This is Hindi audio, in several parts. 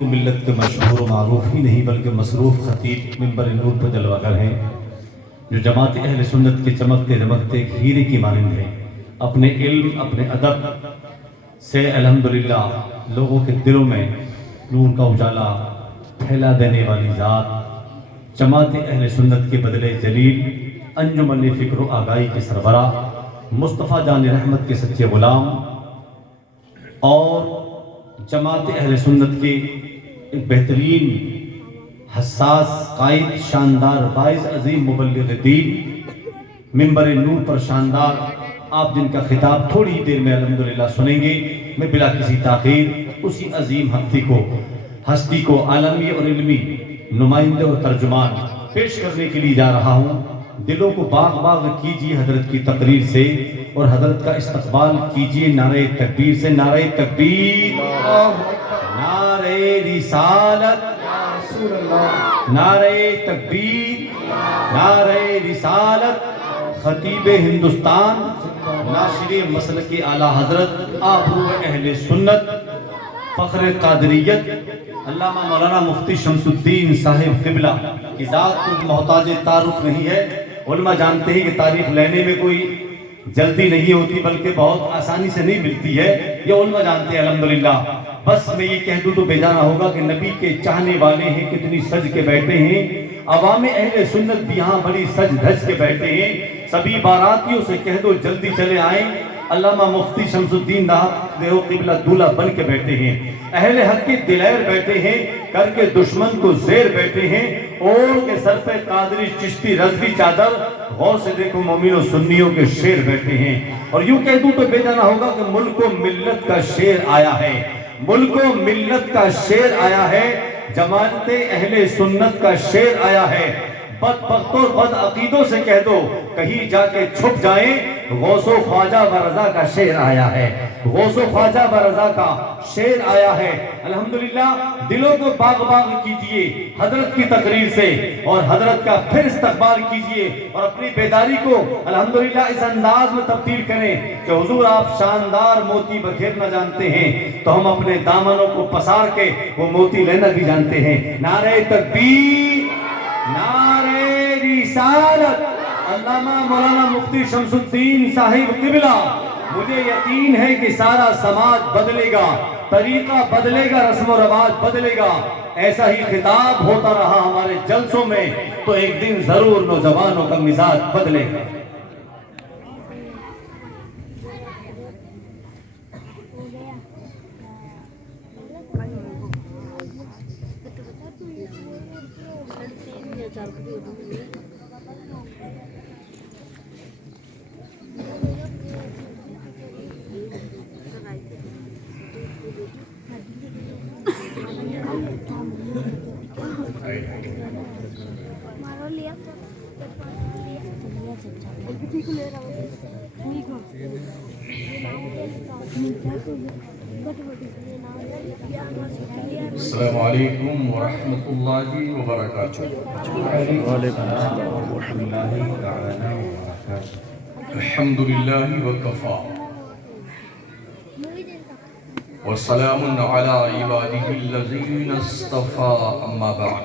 मिल्लत के मशहूर व मारूफ ही नहीं बल्कि मसरूफ़ ख़तीब मिंबर नूर पर जलवागर हैं, जो जमात अहले सुन्नत के चमकते दमकते हीरे की मानंद हैं। अपने इल्म अपने अदब से अल्हम्दुलिल्लाह लोगों के दिलों में नूर का उजाला फैला देने वाली ज़ात जमात अहले सुन्नत के बदले जलील अंजुमन फ़िक्र व आगाही के सरबरा मुस्तफ़ा जान रहमत के सच्चे ग़ुलाम और जमात अहले सुन्नत के एक बेहतरीन हसास कायद शानदार वाइज अजीम मुबल्लिग़ दीन मिंबर नूर पर शानदार आप जिनका खिताब थोड़ी ही देर में अल्हम्दुलिल्लाह सुनेंगे। मैं बिला किसी ताख़ीर उसी अजीम हस्ती को आलमी और इल्मी नुमाइंदे और तर्जुमान पेश करने के लिए जा रहा हूँ। दिलों को बाग बाग कीजिए हजरत की तकरीर से और हजरत का इस्तकबाल कीजिए नारे तकबीर से। नारे तकबीर, नारे रिसालत, नारे तकबीर, नारे रिसालत। खतीब हिंदुस्तान नाशिर मसलक आला हजरत आबरू अहले सुन्नत फ़ख्र कादरियत अल्लामा मौलाना मुफ्ती शमसुद्दीन साहिब क़िबला की ज़ात कोई मोहताज तारुफ नहीं है। उलमा जानते हैं कि तारीफ लेने में कोई जल्दी नहीं होती बल्कि बहुत आसानी से नहीं मिलती है, ये उलमा जानते हैं अल्हम्दुलिल्लाह। बस मैं ये कह दूँ तो बेजाना होगा कि नबी के चाहने वाले हैं कितनी सज के बैठे हैं। अवाम अहले सुन्नत भी यहाँ बड़ी सज धज के बैठे हैं। सभी बारातियों से कह दो जल्दी चले आए। अल्लामा मुफ्ती शमसुद्दीन देहो क़िबला दूल्हा बन के बैठे हैं। अहले हक के दिलैर बैठे हैं, करके दुश्मन को ज़ेर बैठे हैं। ओढ़ के सर पे कादरी चिश्ती रज़वी चादर, गौर से देखो मोमिनो सुन्नियों के शेर बैठे हैं। और यूं कह दूं तो बेजाना होगा कि मुल्क व मिल्लत का शेर आया है, मुल्क व मिल्लत का शेर आया है, जमात अहले सुन्नत का शेर आया है। बदबख्तों बद अकीदों से कह दो कहीं जाके छुप जाए, गौसो ख्वाजा व रज़ा का शेर आया है, गौसो ख्वाजा व रज़ा का शेर आया है। अल्हम्दुलिल्लाह दिलों को बाग बाग कीजिए हजरत की तकरीर से और हजरत का फिर इस्तकबाल कीजिए और अपनी बेदारी को अल्हम्दुलिल्लाह इस अंदाज में तब्दील करें कि हुजूर आप शानदार मोती बखेरना जानते हैं तो हम अपने दामनों को पसार के वो मोती लेना भी जानते हैं। नारे तकबीर, नारे रिसालत। अल्लामा मौलाना मुफ्ती शमसुद्दीन साहिब क़िबला, मुझे यकीन है कि सारा समाज बदलेगा, तरीका बदलेगा, रस्म व रवाज बदलेगा। ऐसा ही खिताब होता रहा हमारे जलसों में तो एक दिन जरूर नौजवानों का मिजाज बदलेगा। अस्सलामु अलैकुम व रहमतुल्लाहि व बरकातुहू। अल्हम्दुलिल्लाहि व कफ़ा व सलामुन अला इबादिहिल्लज़ीना इस्तफ़ा अम्मा बअद।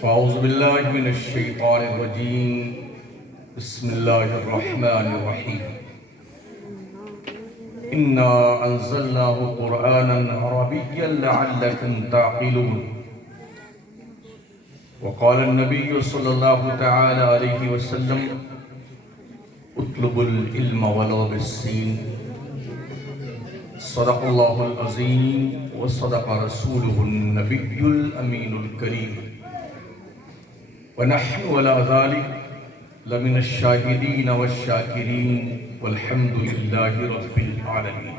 फ़अऊज़ु बिल्लाहि मिनश शैतानिर रजीम। बिस्मिल्लाहिर रहमानिर रहीम। इन्ना अंज़लनाहु क़ुरआनन अरबिय्यन लअल्लकुम ताक़िलून। वक़ाल अन्नबिय्यु सल्लल्लाहु तआला अलैहि वसल्लम उत्लुबुल इल्म वलो बिस्सीन। सदक़ल्लाहुल अज़ीम व सदक़ रसूलुहुन नबियुल अमीनुल करीम व नहनु अला ज़ालिक लमिनश शाहिदीन वश्शाकिरीन वल्हम्दुलिल्लाहि रब्बिल आलमीन।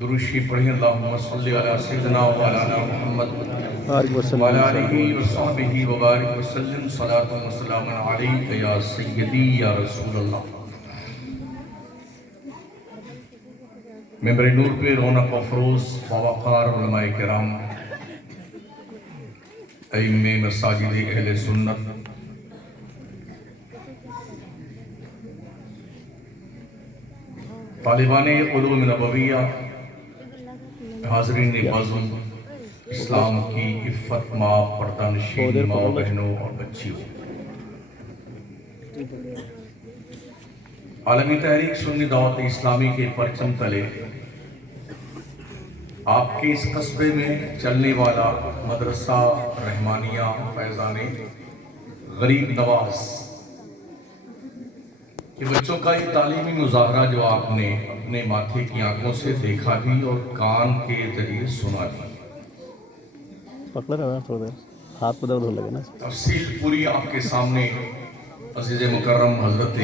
दुरूशी पढ़ें अल्लाहुम्मा सल्लि अला सय्यिदिना व मौलाना मुहम्मद व अला आलिहि व सहबिही व बारिक वसल्लम सलातन व सलामन अलैका या सय्यदी या रसूलल्लाह। मिंबर नूर पे रौनक अफरोज़ बावक़ार उलमाए किराम, अइम्मे मसाजिद अहले सुन्नत, तालिबान उलूम नबविया, हाज़रीन बज़्म, इस्लाम की इफ़्फ़त माँ, पर्दा नशीन माँ बहनों और बच्चियों, आलमी तहरीक सुन्नी दावत इस्लामी के परचम तले आपके इस कस्बे में चलने वाला मदरसा रहमानिया फैज़ान गरीब नवाज कि बच्चों का ये तालीमी मुजाहरा जो आपने अपने माथे की आंखों से देखा भी और कान के जरिए सुना भी, पकड़ रहा है थोड़ा देर, हाथ पे दर्द होने लगे ना। तफसील पूरी आपके सामने अज़ीज़ मुकर्रम हज़रत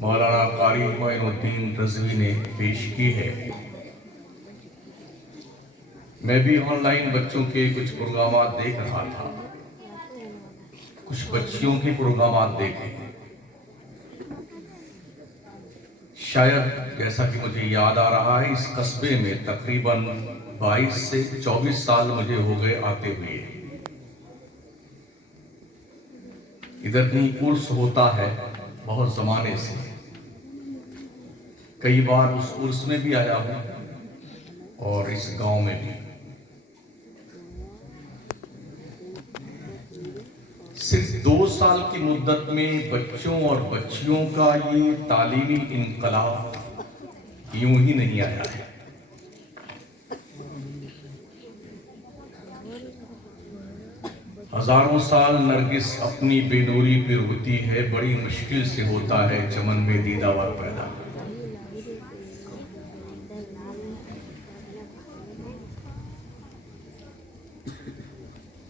मौलाना कारी मोइनुद्दीन रज़वी ने पेश की है। मैं भी ऑनलाइन बच्चों के कुछ प्रोग्राम देख रहा था, कुछ बच्चियों के प्रोग्राम देखे। शायद जैसा कि मुझे याद आ रहा है, इस कस्बे में तकरीबन 22 से 24 साल मुझे हो गए आते हुए। इधर कहीं उर्स होता है बहुत ज़माने से, कई बार उस उर्स में भी आया हूँ और इस गांव में भी। सिर्फ 2 साल की मुद्दत में बच्चों और बच्चियों का ये तालीमी इनकलाब यूं ही नहीं आया है। हजारों साल नरगिस अपनी बेनूरी पे होती है, बड़ी मुश्किल से होता है चमन में दीदावर पैदा।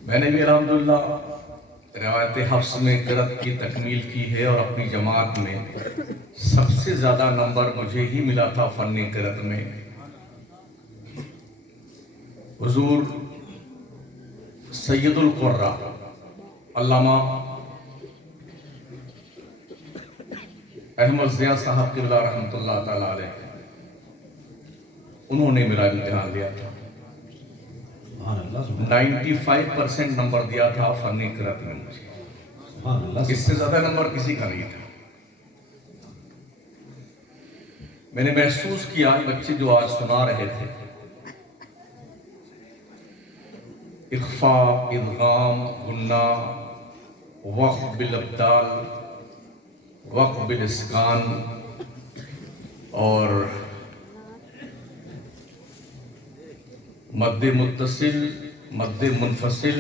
मैंने भी अल्हम्दुलिल्लाह रिवायत हफ्स में क़िरात की तकमील की है और अपनी जमात में सबसे ज़्यादा नंबर मुझे ही मिला था फ़न क़िरात में। हुज़ूर सैयदुल क़ुर्रा अल्लामा अहमद ज़िया साहब क़िबला रहमतुल्लाह तआला अलैह, उन्होंने मेरा इम्तिहान लिया था। 95% नंबर दिया था फ़न क़िरात में मुझे, इससे ज्यादा नंबर किसी का नहीं था। मैंने महसूस किया बच्चे जो आज सुना रहे थे, इख्फा, इदगाम, गुन्ना, वक़्फ़ बिल अब्दाल, वक़्फ़ बिल इस्कान और मद्दे मुत्तसिल, मद्दे मुनफसिल,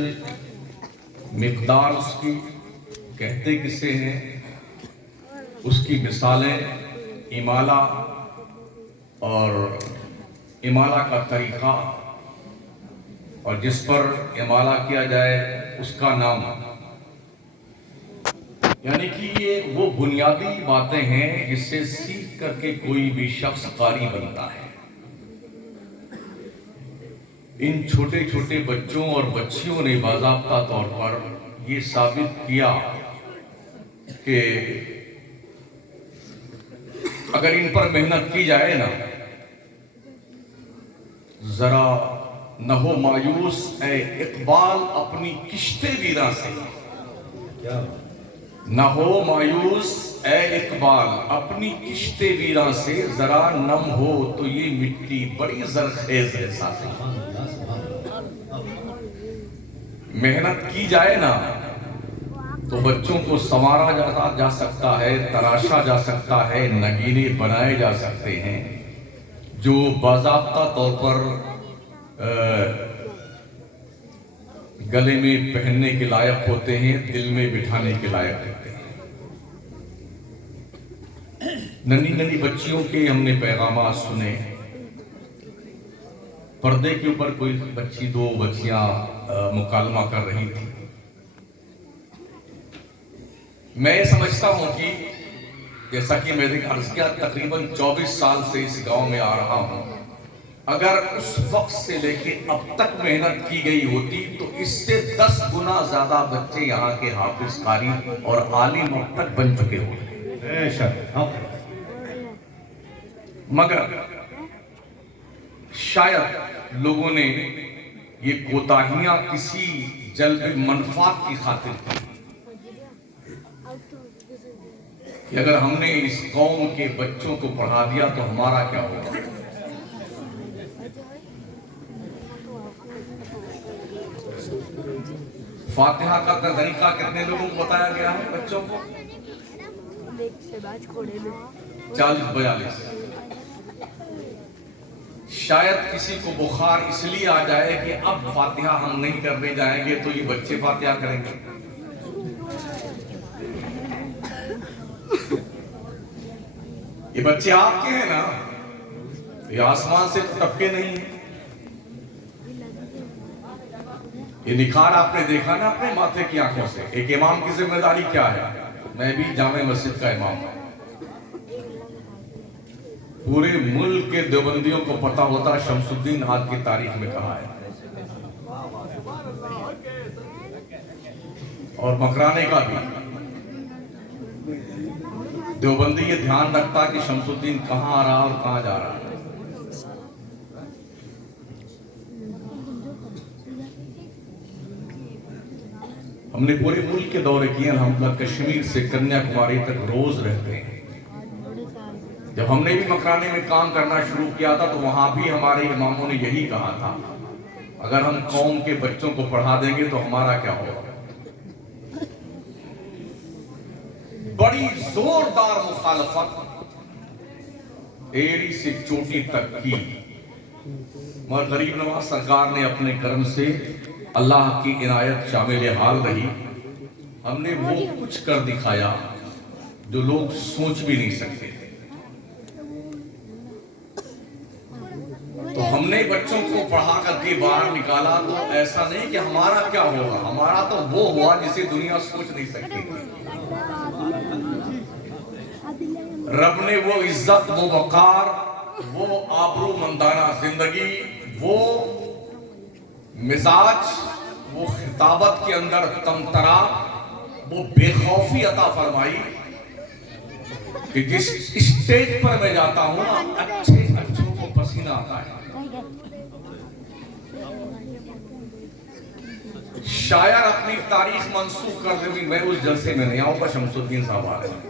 मिक़दार उसकी कहते किसे हैं, उसकी मिसालें, इमाला और इमाला का तरीक़ा और जिस पर इमाला किया जाए उसका नाम, यानी कि ये वो बुनियादी बातें हैं जिससे सीख करके कोई भी शख्स कारी बनता है। इन छोटे छोटे बच्चों और बच्चियों ने बाज़ाब्ता तौर पर ये साबित किया कि अगर इन पर मेहनत की जाए ना, जरा न हो मायूस ए इकबाल अपनी किश्ते वीरा से, न हो मायूस ए इकबाल अपनी किश्ते वीरा से, जरा नम हो तो ये मिट्टी बड़ी जरखेज है साथी। मेहनत की जाए ना तो बच्चों को संवारा जा सकता है, तराशा जा सकता है, नगीने बनाए जा सकते हैं जो बाज़ाब्ता तौर पर गले में पहनने के लायक होते हैं, दिल में बिठाने के लायक होते हैं। नन्ही नन्ही बच्चियों के हमने पैगाम सुने। पर्दे के ऊपर कोई बच्ची, 2 बच्चियां मुकालमा कर रही थी। मैं समझता हूं कि जैसा कि मैंने अर्ज किया, तकरीबन 24 साल से इस गांव में आ रहा हूं, अगर उस वक्त से लेके अब तक मेहनत की गई होती तो इससे 10 गुना ज्यादा बच्चे यहाँ के हाफिज, कारी और आलिम अब तक बन चुके होते। मगर शायद लोगों ने ये कोताहियां किसी जल्ब मनफात की खातिर की। कि अगर हमने इस कौम के बच्चों को पढ़ा दिया तो हमारा क्या होगा। फातिहा का तरीका कितने लोगों को बताया गया है बच्चों को? 40-42। शायद किसी को बुखार इसलिए आ जाए कि अब फातिहा हम नहीं करने जाएंगे तो ये बच्चे फातिहा करेंगे। ये बच्चे आपके हैं ना, ये आसमान से टपके नहीं है। ये निखार आपने देखा ना अपने माथे की आंखों से। एक इमाम की जिम्मेदारी क्या है? मैं भी जामे मस्जिद का इमाम हूं। पूरे मुल्क के देवबंदियों को पता होता शमसुद्दीन आज की तारीख में कहा है, और मकराने का भी। देवबंदी ये ध्यान रखता कि शमसुद्दीन कहां आ रहा और कहां जा रहा है। हमने पूरे मुल्क के दौरे किए, हम कश्मीर से कन्याकुमारी तक रोज रहते हैं। जब हमने भी मकराने में काम करना शुरू किया था तो वहां भी हमारे इमामों ने यही कहा था, अगर हम कौम के बच्चों को पढ़ा देंगे तो हमारा क्या होगा। बड़ी जोरदार मुखालफत एड़ी से चोटी तक की, मगर गरीब नवाज सरकार ने अपने कर्म से, अल्लाह की इनायत शामिल हाल रही, हमने वो कुछ कर दिखाया जो लोग सोच भी नहीं सकते थे। तो हमने बच्चों को पढ़ा करके बाहर निकाला, तो ऐसा नहीं कि हमारा क्या होगा, हमारा तो वो हुआ जिसे दुनिया सोच नहीं सकती थी। रब ने वो इज्जत, वो वकार, वो आबरू मंदाना जिंदगी, वो मिजाज, वो खिताबत के अंदर तमतरा, वो बेखौफी अता फरमाई कि जिस स्टेज पर मैं जाता हूं अच्छे अच्छों को पसीना आता है। शायर अपनी तारीख मंसूख कर दे, मैं उस जलसे में नहीं आऊंगा, शमसुद्दीन साहब आ रहे हैं।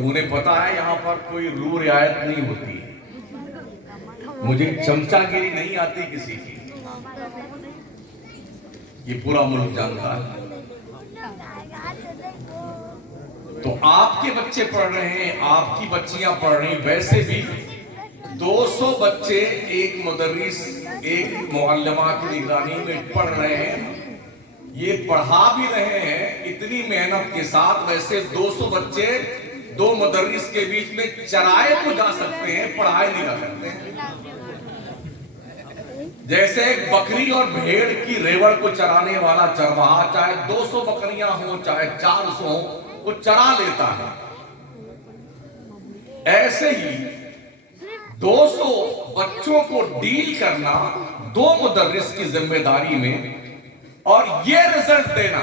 उन्हें पता है यहां पर कोई रू रियायत नहीं होती, मुझे चमचागिरी नहीं आती किसी की, ये पूरा मुल्क जानता है। तो आपके बच्चे पढ़ रहे हैं, आपकी बच्चियां पढ़ रही, वैसे भी 200 बच्चे एक मुदर्रिस, एक मुअल्लिमा की निगरानी में पढ़ रहे हैं, ये पढ़ा भी रहे हैं इतनी मेहनत के साथ। वैसे 200 बच्चे 2 मुदर्रिस के बीच में चराए तो जा सकते हैं, पढ़ाए नहीं जा सकते हैं। जैसे एक बकरी और भेड़ की रेवड़ को चराने वाला चरवाहा, चाहे 200 बकरियां हो चाहे 400 हो, वो चरा लेता है। ऐसे ही 200 बच्चों को डील करना 2 मुदर्रिस की जिम्मेदारी में, और ये रिजल्ट देना,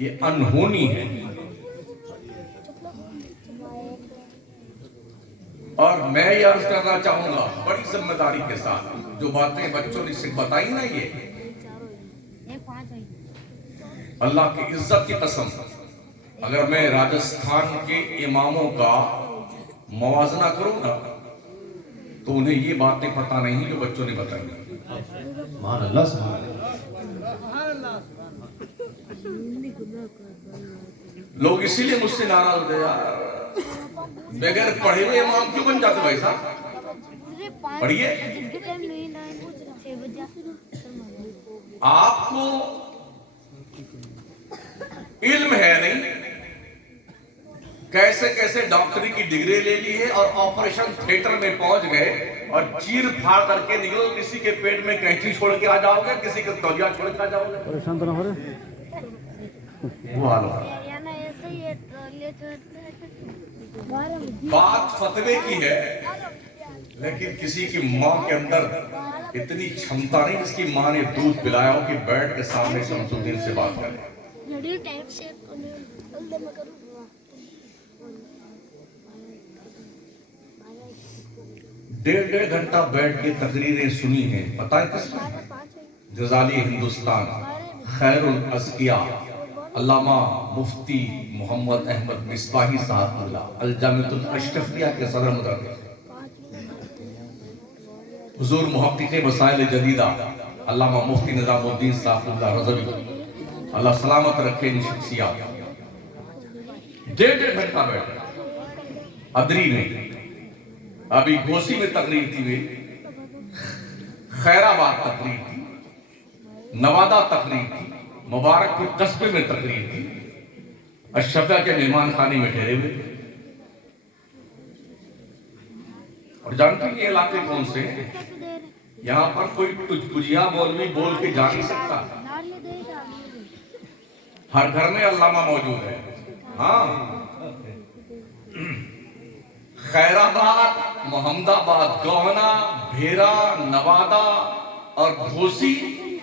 ये अनहोनी है। और मैं ये अर्ज करना चाहूंगा बड़ी जिम्मेदारी के साथ, जो बातें बच्चों ने सिर्फ बताई ना, ये अल्लाह की इज्जत की कसम, अगर मैं राजस्थान के इमामों का मवाजना करूं ना, तो उन्हें ये बातें पता नहीं जो बच्चों ने बताई। मान अल्लाह। लोग इसीलिए मुझसे नाराज होते, यार बगैर पढ़े हुए इमाम क्यों बन जाते भाई साहब? पढ़िए। आपको इल्म है नहीं, कैसे कैसे डॉक्टरी की डिग्री ले ली है और ऑपरेशन थिएटर में पहुंच गए और चीर फाड़ करके निकलो, किसी के पेट में कैंची छोड़ के आ जाओगे, किसी के तौलिया छोड़ के आ जाओगे। परेशान तो ना हो रहे? वो हाल है। बात फतवे की है, लेकिन किसी की माँ के अंदर इतनी क्षमता नहीं जिसकी माँ ने दूध पिलाया हो कि बैठ के सामने शमसुद्दीन से बात करे। 1.5 घंटा बैठ के तकरीरें सुनी हैं, पता है किसने? गजाली हिंदुस्तान, खैरुल अस्किया, अल्लामा मुफ्ती मोहम्मद अहमद मिसबाही साहब अल-जामिअतुल अशरफिया के सदर मुदर्रिस, हुजूर मुहक्किक़ मसाइल जदीदा अल्लामा मुफ्ती निज़ामुद्दीन साहब रज़वी, अल्लाह सलामत रखे इन शख्सियत। डेढ़ घंटा बैठे अदरी में, अभी घोसी में तकरीर थी, वे खैराबाद तकरीर थी, नवादा तकरीर थी, मुबारकपुर कस्बे में तकरीर थी, अशरफिया के मेहमान खाने में ठहरे हुए थे। और जानते हैं ये इलाके कौन से हैं? यहाँ पर कोई तुझकुजिया मौलवी बोल के जा नहीं सकता। हर घर में अल्लामा मौजूद है। हाँ, खैराबाद, मोहम्मदाबाद, गोहना, भेरा, नवादा और घोसी,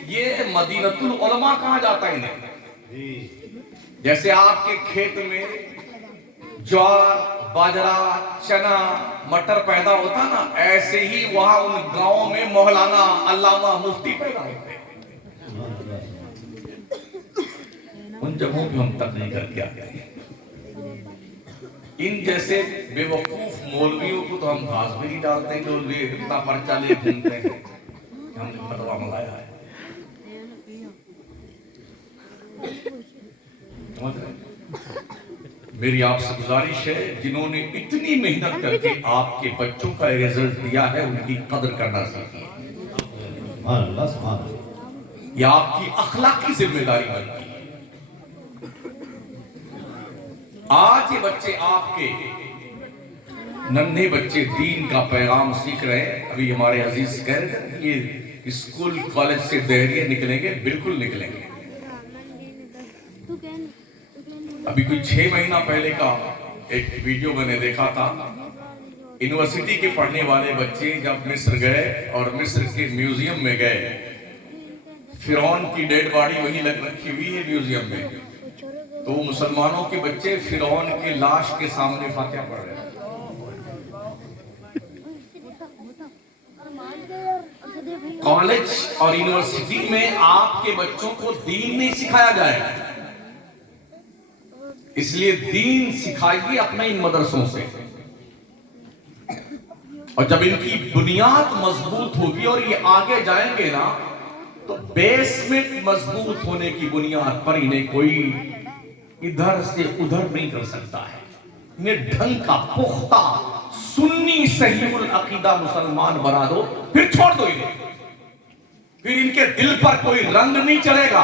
ये मदीनतुल उलमा कहा जाता है इन्हें। जैसे आपके खेत में ज्वार, बाजरा, चना, मटर पैदा होता ना, ऐसे ही वहां उन गांवों में मौलाना अल्लामा मुफ्ती पैदा होते हैं। उन जगहों पे हम तकलीफ करके आते हैं। इन जैसे बेवकूफ मौलवियों को तो हम घास भी नहीं डालते हैं, जो वे इतना पर्चा ले घूमते हैं। हमने फतवा मंगाया है। मेरी आपसे गुजारिश है, जिन्होंने इतनी मेहनत करके आपके बच्चों का रिजल्ट दिया है, उनकी कदर करना सीखिए। यह आपकी अखलाकी जिम्मेदारी बनती है। आज ये बच्चे आपके नन्हे बच्चे दीन का पैगाम सीख रहे हैं। अभी हमारे अजीज कह रहे थे ये स्कूल कॉलेज से बहरिए निकलेंगे, बिल्कुल निकलेंगे। अभी कोई 6 महीना पहले का एक वीडियो मैंने देखा था। यूनिवर्सिटी के पढ़ने वाले बच्चे जब मिस्र गए और मिस्र के म्यूजियम में गए, फिरौन की डेड बॉडी वहीं लग रखी हुई है म्यूजियम में, तो मुसलमानों के बच्चे फिरौन के लाश के सामने फातिहा पढ़ रहे हैं। कॉलेज और यूनिवर्सिटी में आपके बच्चों को दीन नहीं सिखाया जाएगा, इसलिए दीन सिखाइए अपने इन मदरसों से। और जब इनकी बुनियाद मजबूत होगी और ये आगे जाएंगे ना, तो बेसमेंट मजबूत होने की बुनियाद पर इन्हें कोई इधर से उधर नहीं कर सकता है। इन्हें ढंग का पुख्ता सुन्नी सहीहुल अकीदा मुसलमान बना दो, फिर छोड़ दो इन्हें, फिर इनके दिल पर कोई रंग नहीं चलेगा।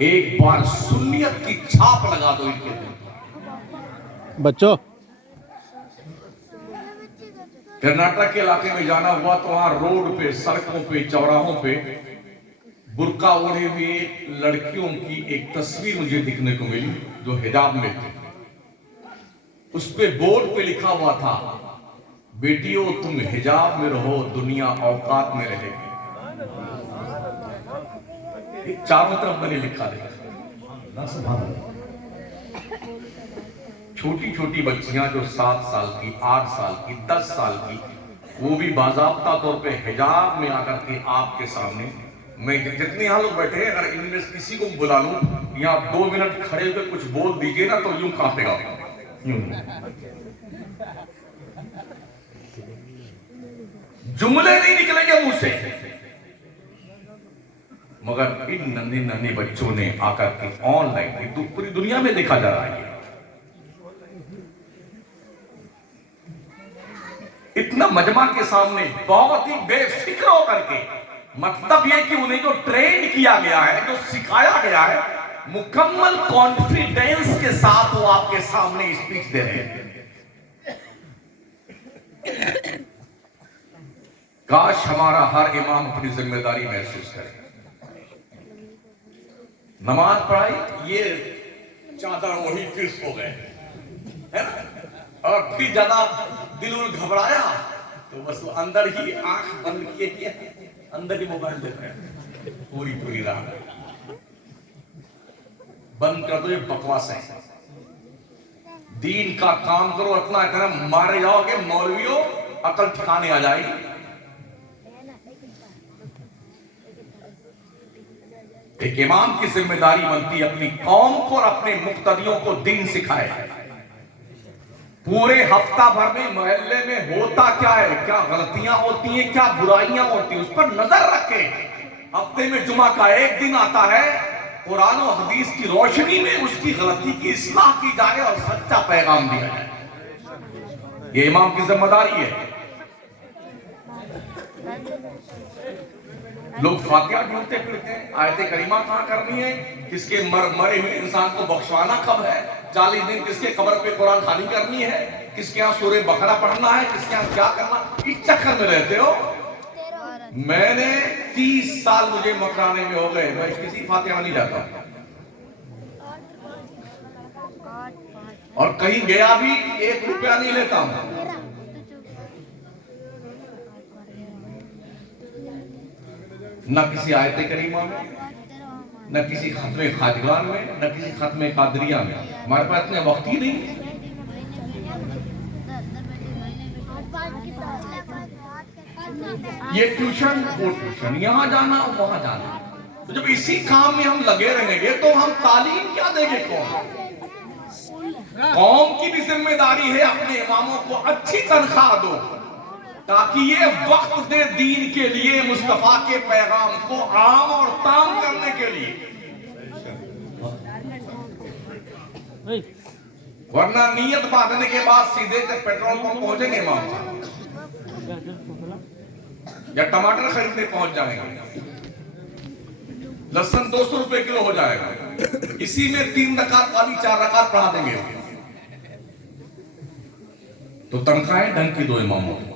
एक बार सुन्नियत की छाप लगा दो इनके दिल पर। बच्चों, कर्नाटक के इलाके में जाना हुआ तो वहां रोड पे, सड़कों पे, चौराहों पे बुर्का ओढ़े हुए लड़कियों की एक तस्वीर मुझे दिखने को मिली जो हिजाब में थी। उस पे बोर्ड पे लिखा हुआ था, बेटियों तुम हिजाब में रहो, दुनिया औकात में रहेगी। चारों तरफ मैंने लिखा देखा। छोटी छोटी बच्चियां जो 7 साल की, 8 साल की, 10 साल की, वो भी बाज़ाब्ता तौर पे हिजाब में आकर के आपके सामने, मैं जितने यहाँ लोग बैठे हैं, अगर इनमें किसी को बुला लूं, यहाँ 2 मिनट खड़े होकर कुछ बोल दीजिए ना, तो यूं कांपेगा, यूं जुमले नहीं निकलेंगे मुंह से। मगर इन नन्हे नन्हे बच्चों ने आकर के ऑनलाइन पूरी दुनिया में देखा जा रहा है, इतना मजमा के सामने बहुत ही बेफिक्र होकर के, मतलब यह कि उन्हें जो ट्रेन किया गया है, जो सिखाया गया है, मुकम्मल कॉन्फिडेंस के साथ वो आपके सामने स्पीच दे रहे हैं। काश हमारा हर इमाम अपनी जिम्मेदारी महसूस करे। नमाज पढ़ाई, ये चादर वही फिर हो गए, है ना? और फिर ज्यादा दिल घबराया तो बस अंदर ही आंख बंद किए, अंदर ही मोबाइल देख रहे हैं पूरी रात। बंद कर दो ये बकवास है, दीन का काम करो। इतना मारे जाओगे मौलवियों, अकल ठिकाने आ जाएगी। एक इमाम की जिम्मेदारी बनती है अपनी कौम को और अपने मुक्तदियों को दीन सिखाए। पूरे हफ्ता भर में मोहल्ले में होता क्या है, क्या गलतियां होती हैं, क्या बुराइयां होती हैं, उस पर नजर रखे। हफ्ते में जुमा का एक दिन आता है, कुरान और हदीस की रोशनी में उसकी गलती की इस्लाह की जाए और सच्चा पैगाम दिया जाए। ये इमाम की जिम्मेदारी है। लोग फातिहा ढूंढते फिरते हैं, आयते करीमा कहां करनी है, किसके मरे हुए इंसान को बख्शवाना कब है, 40 दिन किसके कब्र पे कुरान खानी करनी है, किसके यहाँ सूरे बकरा पढ़ना है, किसके यहाँ क्या करना, इस चक्कर में रहते हो। मैंने 30 साल मुझे मकराने में हो गए, मैं किसी फातिहा में नहीं जाता और कहीं गया भी 1 रुपया नहीं लेता हूं। न किसी आयते करीमा में, न किसी खत्मे खाजगान में, न किसी खत्मे कादरिया में। हमारे पास इतने वक्त ही नहीं। ये ट्यूशन, वो ट्यूशन, यहां जाना वहां जाना। तो जब इसी काम में हम लगे रहेंगे तो हम तालीम क्या देंगे कौम की भी जिम्मेदारी है अपने इमामों को अच्छी तनख्वाह दो ताकि ये वक्त दे दीन के लिए, मुस्तफा के पैगाम को आम और ताम करने के लिए। वरना नियत बांधने के बाद सीधे तक पेट्रोल पंप पहुंचेंगे इमाम साहब, या टमाटर खरीदने पहुंच जाएंगे, लहसुन 200 रुपए किलो हो जाएगा, इसी में 3 रकात वाली 4 रकात पढ़ा देंगे। तो तनख्वाहें ढंग की दो इमामों को,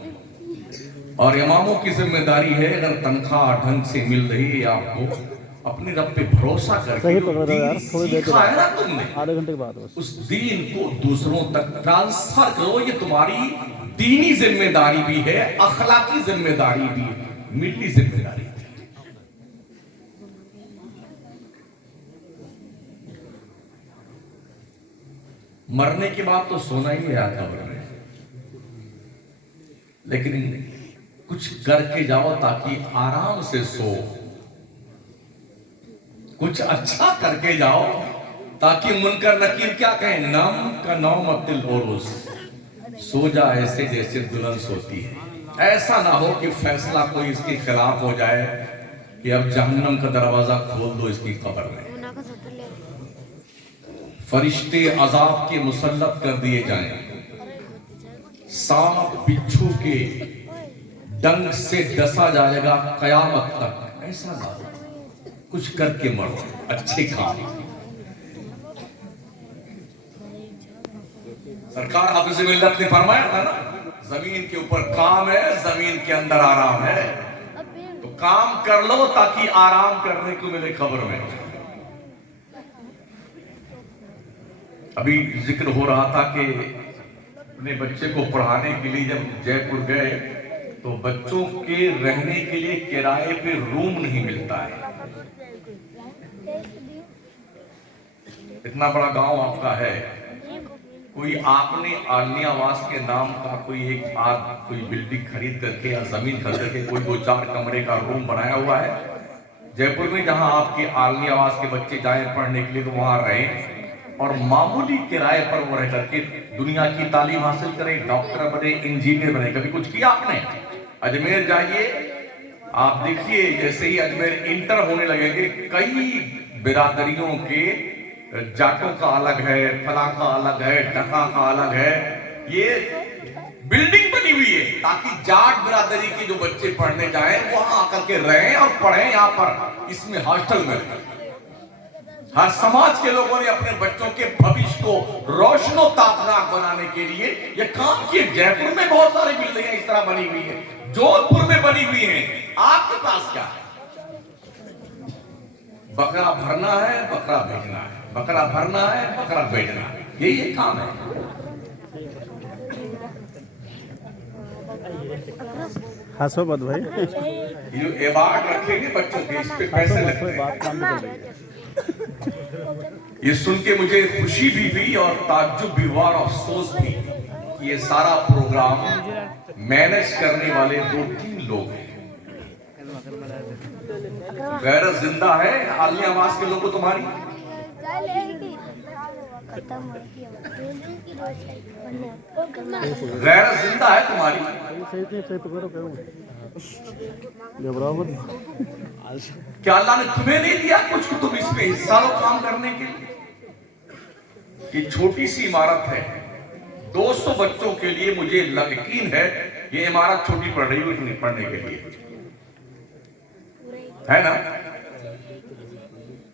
और इमामों की जिम्मेदारी है अगर तनख्वाह ढंग से मिल रही है आपको, अपने रब पे भरोसा करके सीखा है ना तुमने, आधे घंटे के बाद उस दीन को दूसरों तक ट्रांसफर करो। ये तुम्हारी दीनी जिम्मेदारी भी है, अखलाकी जिम्मेदारी भी है, मिली जिम्मेदारी। मरने के बाद तो सोना ही है कब्र में, लेकिन कुछ करके जाओ ताकि आराम से सो, कुछ अच्छा करके जाओ ताकि मुनकर नकीर क्या कहें, नाम का नौम अब्दुल ओरोस, सो जा ऐसे जैसे दुल्हन सोती है। ऐसा ना हो कि फैसला कोई इसके खिलाफ हो जाए कि अब जहन्नम का दरवाजा खोल दो इसकी कब्र में, फरिश्ते अजाब के मुसल्लत कर दिए जाएं, सांप बिच्छू के डंग से डसा जाएगा कयामत तक। ऐसा ना हो, कुछ करके मरो, अच्छे काम। सरकार हाफिज़ मिल्लत ने फरमाया था ना, जमीन के ऊपर काम है, जमीन के अंदर आराम है। तो काम कर लो ताकि आराम करने को मिले खबर में। अभी जिक्र हो रहा था कि अपने बच्चे को पढ़ाने के लिए जब जयपुर गए तो बच्चों के रहने के लिए किराए पे रूम नहीं मिलता है। इतना बड़ा गांव आपका है, कोई आपने आलमी आवास के नाम का कोई बिल्डिंग खरीद करके या जमीन खरीद करके कोई 2-4 कमरे का रूम बनाया हुआ है जयपुर में, जहां आपके आलमी आवास के बच्चे जाएं पढ़ने के लिए तो वहां रहें और मामूली किराए पर वो रह करके दुनिया की तालीम हासिल करें, डॉक्टर बने, इंजीनियर बने। कभी कुछ किया आपने? अजमेर जाइए, आप देखिए जैसे ही अजमेर इंटर होने लगेंगे, कई बिरादरियों के, जाटों का अलग है, फला का अलग है, टका का अलग है, ये बिल्डिंग बनी हुई है ताकि जाट बिरादरी के जो बच्चे पढ़ने जाएं वहां आकर के रहें और पढ़ें। यहाँ पर इसमें हॉस्टल में हर समाज के लोगों ने अपने बच्चों के भविष्य को रोशनो ताबनाक बनाने के लिए ये काम किए। जयपुर में बहुत सारी बिल्डिंगें इस तरह बनी हुई है, जोधपुर में बनी हुई है। आपके पास क्या है? बकरा भरना है, बकरा भेजना है, बकरा भरना है, बकरा भेजना है, यही काम है। हंसो मत भाई। ये अवार्ड रखेंगे बच्चों के, इस पे पैसे लगते हैं। ये सुन के मुझे खुशी भी हुई और ताज्जुब भी हुआ और अफसोस भी। ये सारा प्रोग्राम मैनेज करने वाले 2-3 लोग हैं। गैरत जिंदा है आली आवाज के लोगों तुम्हारी? गैरत जिंदा है तुम्हारी? क्या अल्लाह ने तुम्हें नहीं दिया कुछ कि तुम इसमें हिस्सा लो काम करने के लिए? ये छोटी सी इमारत है, 200 बच्चों के लिए। मुझे यकीन है ये इमारत छोटी पड़ रही है पढ़ने के लिए, है ना?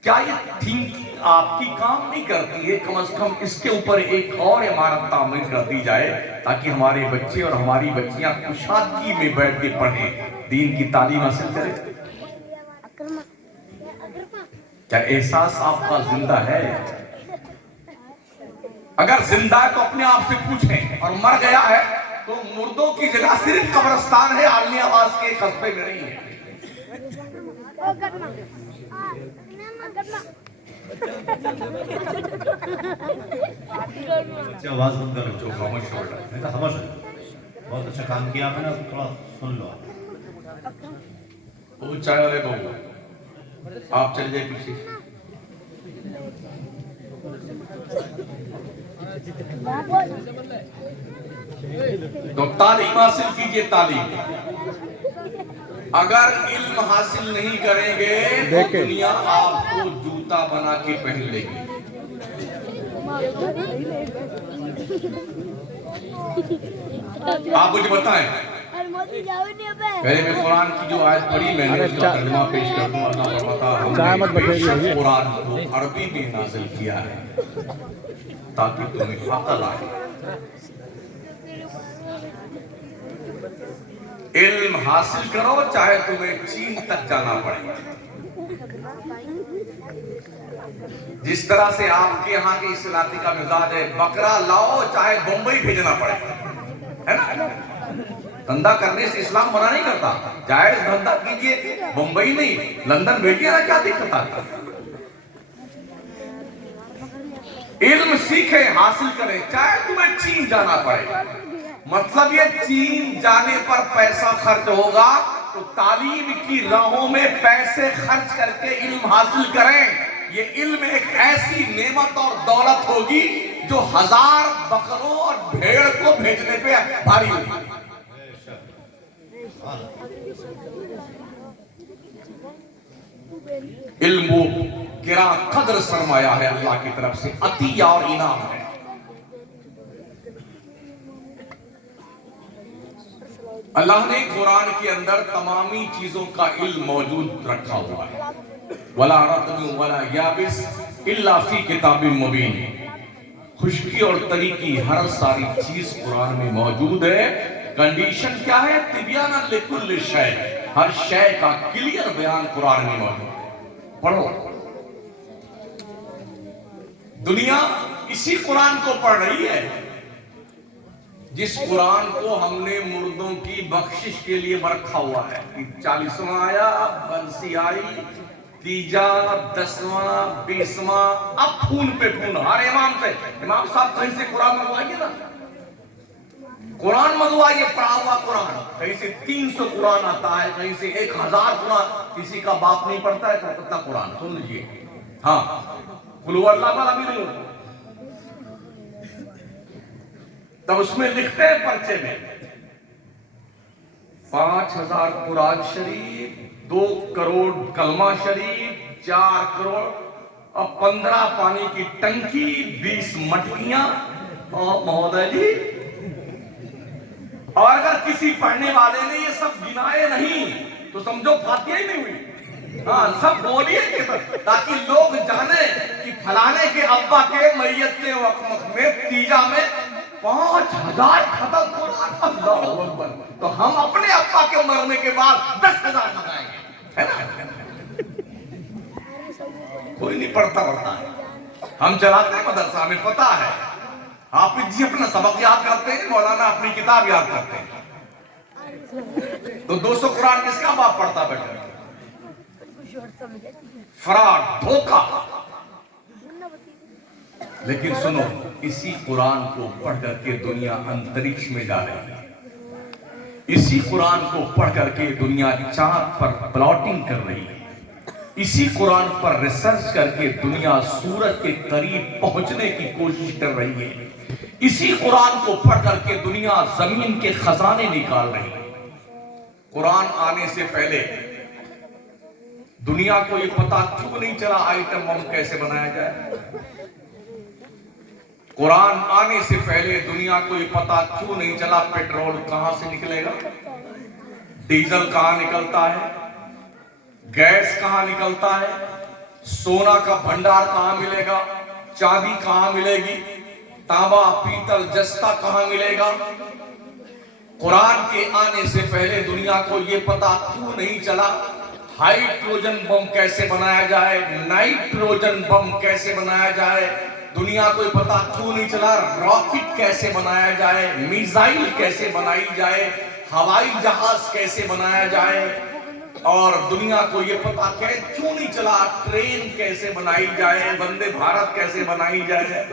क्या ये थिंक आपकी काम नहीं करती है? कम से कम इसके ऊपर एक और इमारत तामीर कर दी जाए ताकि हमारे बच्चे और हमारी बच्चियां कुशादगी में बैठ के पढ़ें, दीन की तालीम हासिल करें। क्या एहसास आपका जिंदा है? अगर जिंदा है तो अपने आप से पूछें, और मर गया है तो मुर्दों की जगह सिर्फ कब्रिस्तान है, आलमी आवाज के कस्बे में नहीं है। आवाज बंद करो, जो खामोश हो रहा है। खामोश है, बहुत अच्छा काम किया आपने, थोड़ा सुन लो। वो चाय वाले को आप चल जाए पीछे। तो तालीम हासिल कीजिए, तालीम। अगर इल्म हासिल नहीं करेंगे तो दुनिया आपको जूता बना के पहन लेगी। आप मुझे बताएं, पहले मैं कुरान की जो आयत पढ़ी मैंने उसका तर्जुमा पेश कर दूं। अल्लाह हमने कुरान को अरबी में नाज़िल किया है ताकि तुम्हें अक़ल आए। इल्म हासिल करो चाहे तुम्हें चीन तक जाना पड़े। जिस तरह से आपके यहाँ के इस इलाके का मिजाज है, बकरा लाओ चाहे बंबई भेजना पड़े, है ना? धंधा करने से इस्लाम मना नहीं करता, जायज धंधा कीजिए, बंबई नहीं लंदन भेजिए ना, क्या दिक्कत आता? इल्म सीखे, हासिल करें चाहे तुम्हें चीन जाना पड़े। मतलब ये चीन जाने पर पैसा खर्च होगा तो तालीम की राहों में पैसे खर्च करके इल्म हासिल करें। ये इल्म एक ऐसी नेमत और दौलत होगी जो 1000 बकरों और भेड़ को भेजने पे भारी होगी। इल्म वो किरा कदर सरमाया है, अल्लाह की तरफ से अतिया और इनाम है। अल्लाह ने कुरान के अंदर तमामी चीजों का इल्म मौजूद रखा हुआ है। वला रत्न वला याबिस इल्ला फी किताबिन मुबीन। खुश्की और तरी की हर सारी चीज कुरान में मौजूद है। कंडीशन क्या है? तिबियाना लिकुल्ल शै, हर शै का क्लियर बयान कुरान में मौजूद है। पढ़ो, दुनिया इसी कुरान को पढ़ रही है जिस कुरान को हमने मुर्दों की बख्शिश के लिए रखा हुआ है। 40वां आया, बंसी आई, तीजा, 10वां, 20वां, अब खून पे खून। हर इमाम से, इमाम साहब कहीं से कुरान मंगवाइए ना, कुरान मंगवाइए, पढ़ा हुआ कुरान। कहीं से 300 कुरान आता है, कहीं से 1000 कुरान। किसी का बाप नहीं पढ़ता है कितना कुरान, सुन लीजिए। हाँ, कुल अल्लाह वाला भी नहीं होता। तब उसमें लिखते हैं पर्चे में 5000 कुरान शरीफ, 2 करोड़ कलमा शरीफ, 4 करोड़ और 15 पानी की टंकी, 20 मटकियां। और महोदय जी, और अगर किसी पढ़ने वाले ने ये सब गिनाए नहीं तो समझो फातिहा ही नहीं हुई। हाँ, सब बोलिए ताकि लोग जाने कि फलाने के अब्बा के मैयत के वक्त में तीजा में 5000 खत्म कुरान। अल्लाहु अकबर। तो हम अपने अब्बा के मरने के बाद 10,000 लगाएंगे, है ना? कोई नहीं पढ़ता है। हम चलाते हैं मदरसा, हमें पता है। आप जी अपना सबक याद करते हैं, मौलाना अपनी किताब याद करते हैं। तो 200 कुरान किसका बाप पढ़ता बेटा? फ्रॉड, धोखा। लेकिन सुनो, इसी कुरान को पढ़ करके दुनिया अंतरिक्ष में जा रही है। इसी कुरान को पढ़ करके दुनिया चांद पर प्लॉटिंग कर रही है। इसी कुरान पर रिसर्च करके दुनिया सूरज के करीब पहुंचने की कोशिश कर रही है। इसी कुरान को पढ़ करके दुनिया जमीन के खजाने निकाल रही है। कुरान आने से पहले दुनिया को यह पता क्यों नहीं चला आइटम बम कैसे बनाया जाए? कुरान आने से पहले दुनिया को यह पता क्यों नहीं चला पेट्रोल कहां से निकलेगा, डीजल कहां निकलता है, गैस कहां निकलता है, सोना का भंडार कहां मिलेगा, चांदी कहां मिलेगी, तांबा पीतल जस्ता कहां मिलेगा। कुरान के आने से पहले दुनिया को यह पता क्यों नहीं चला हाइड्रोजन बम कैसे बनाया जाए, नाइट्रोजन बम कैसे बनाया जाए। दुनिया को पता क्यों नहीं चला रॉकेट कैसे बनाया जाए, मिसाइल कैसे बनाई जाए, हवाई जहाज कैसे बनाया जाए। और दुनिया को यह पता क्यों नहीं चला ट्रेन कैसे बनाई जाए, वंदे भारत कैसे बनाई जाए,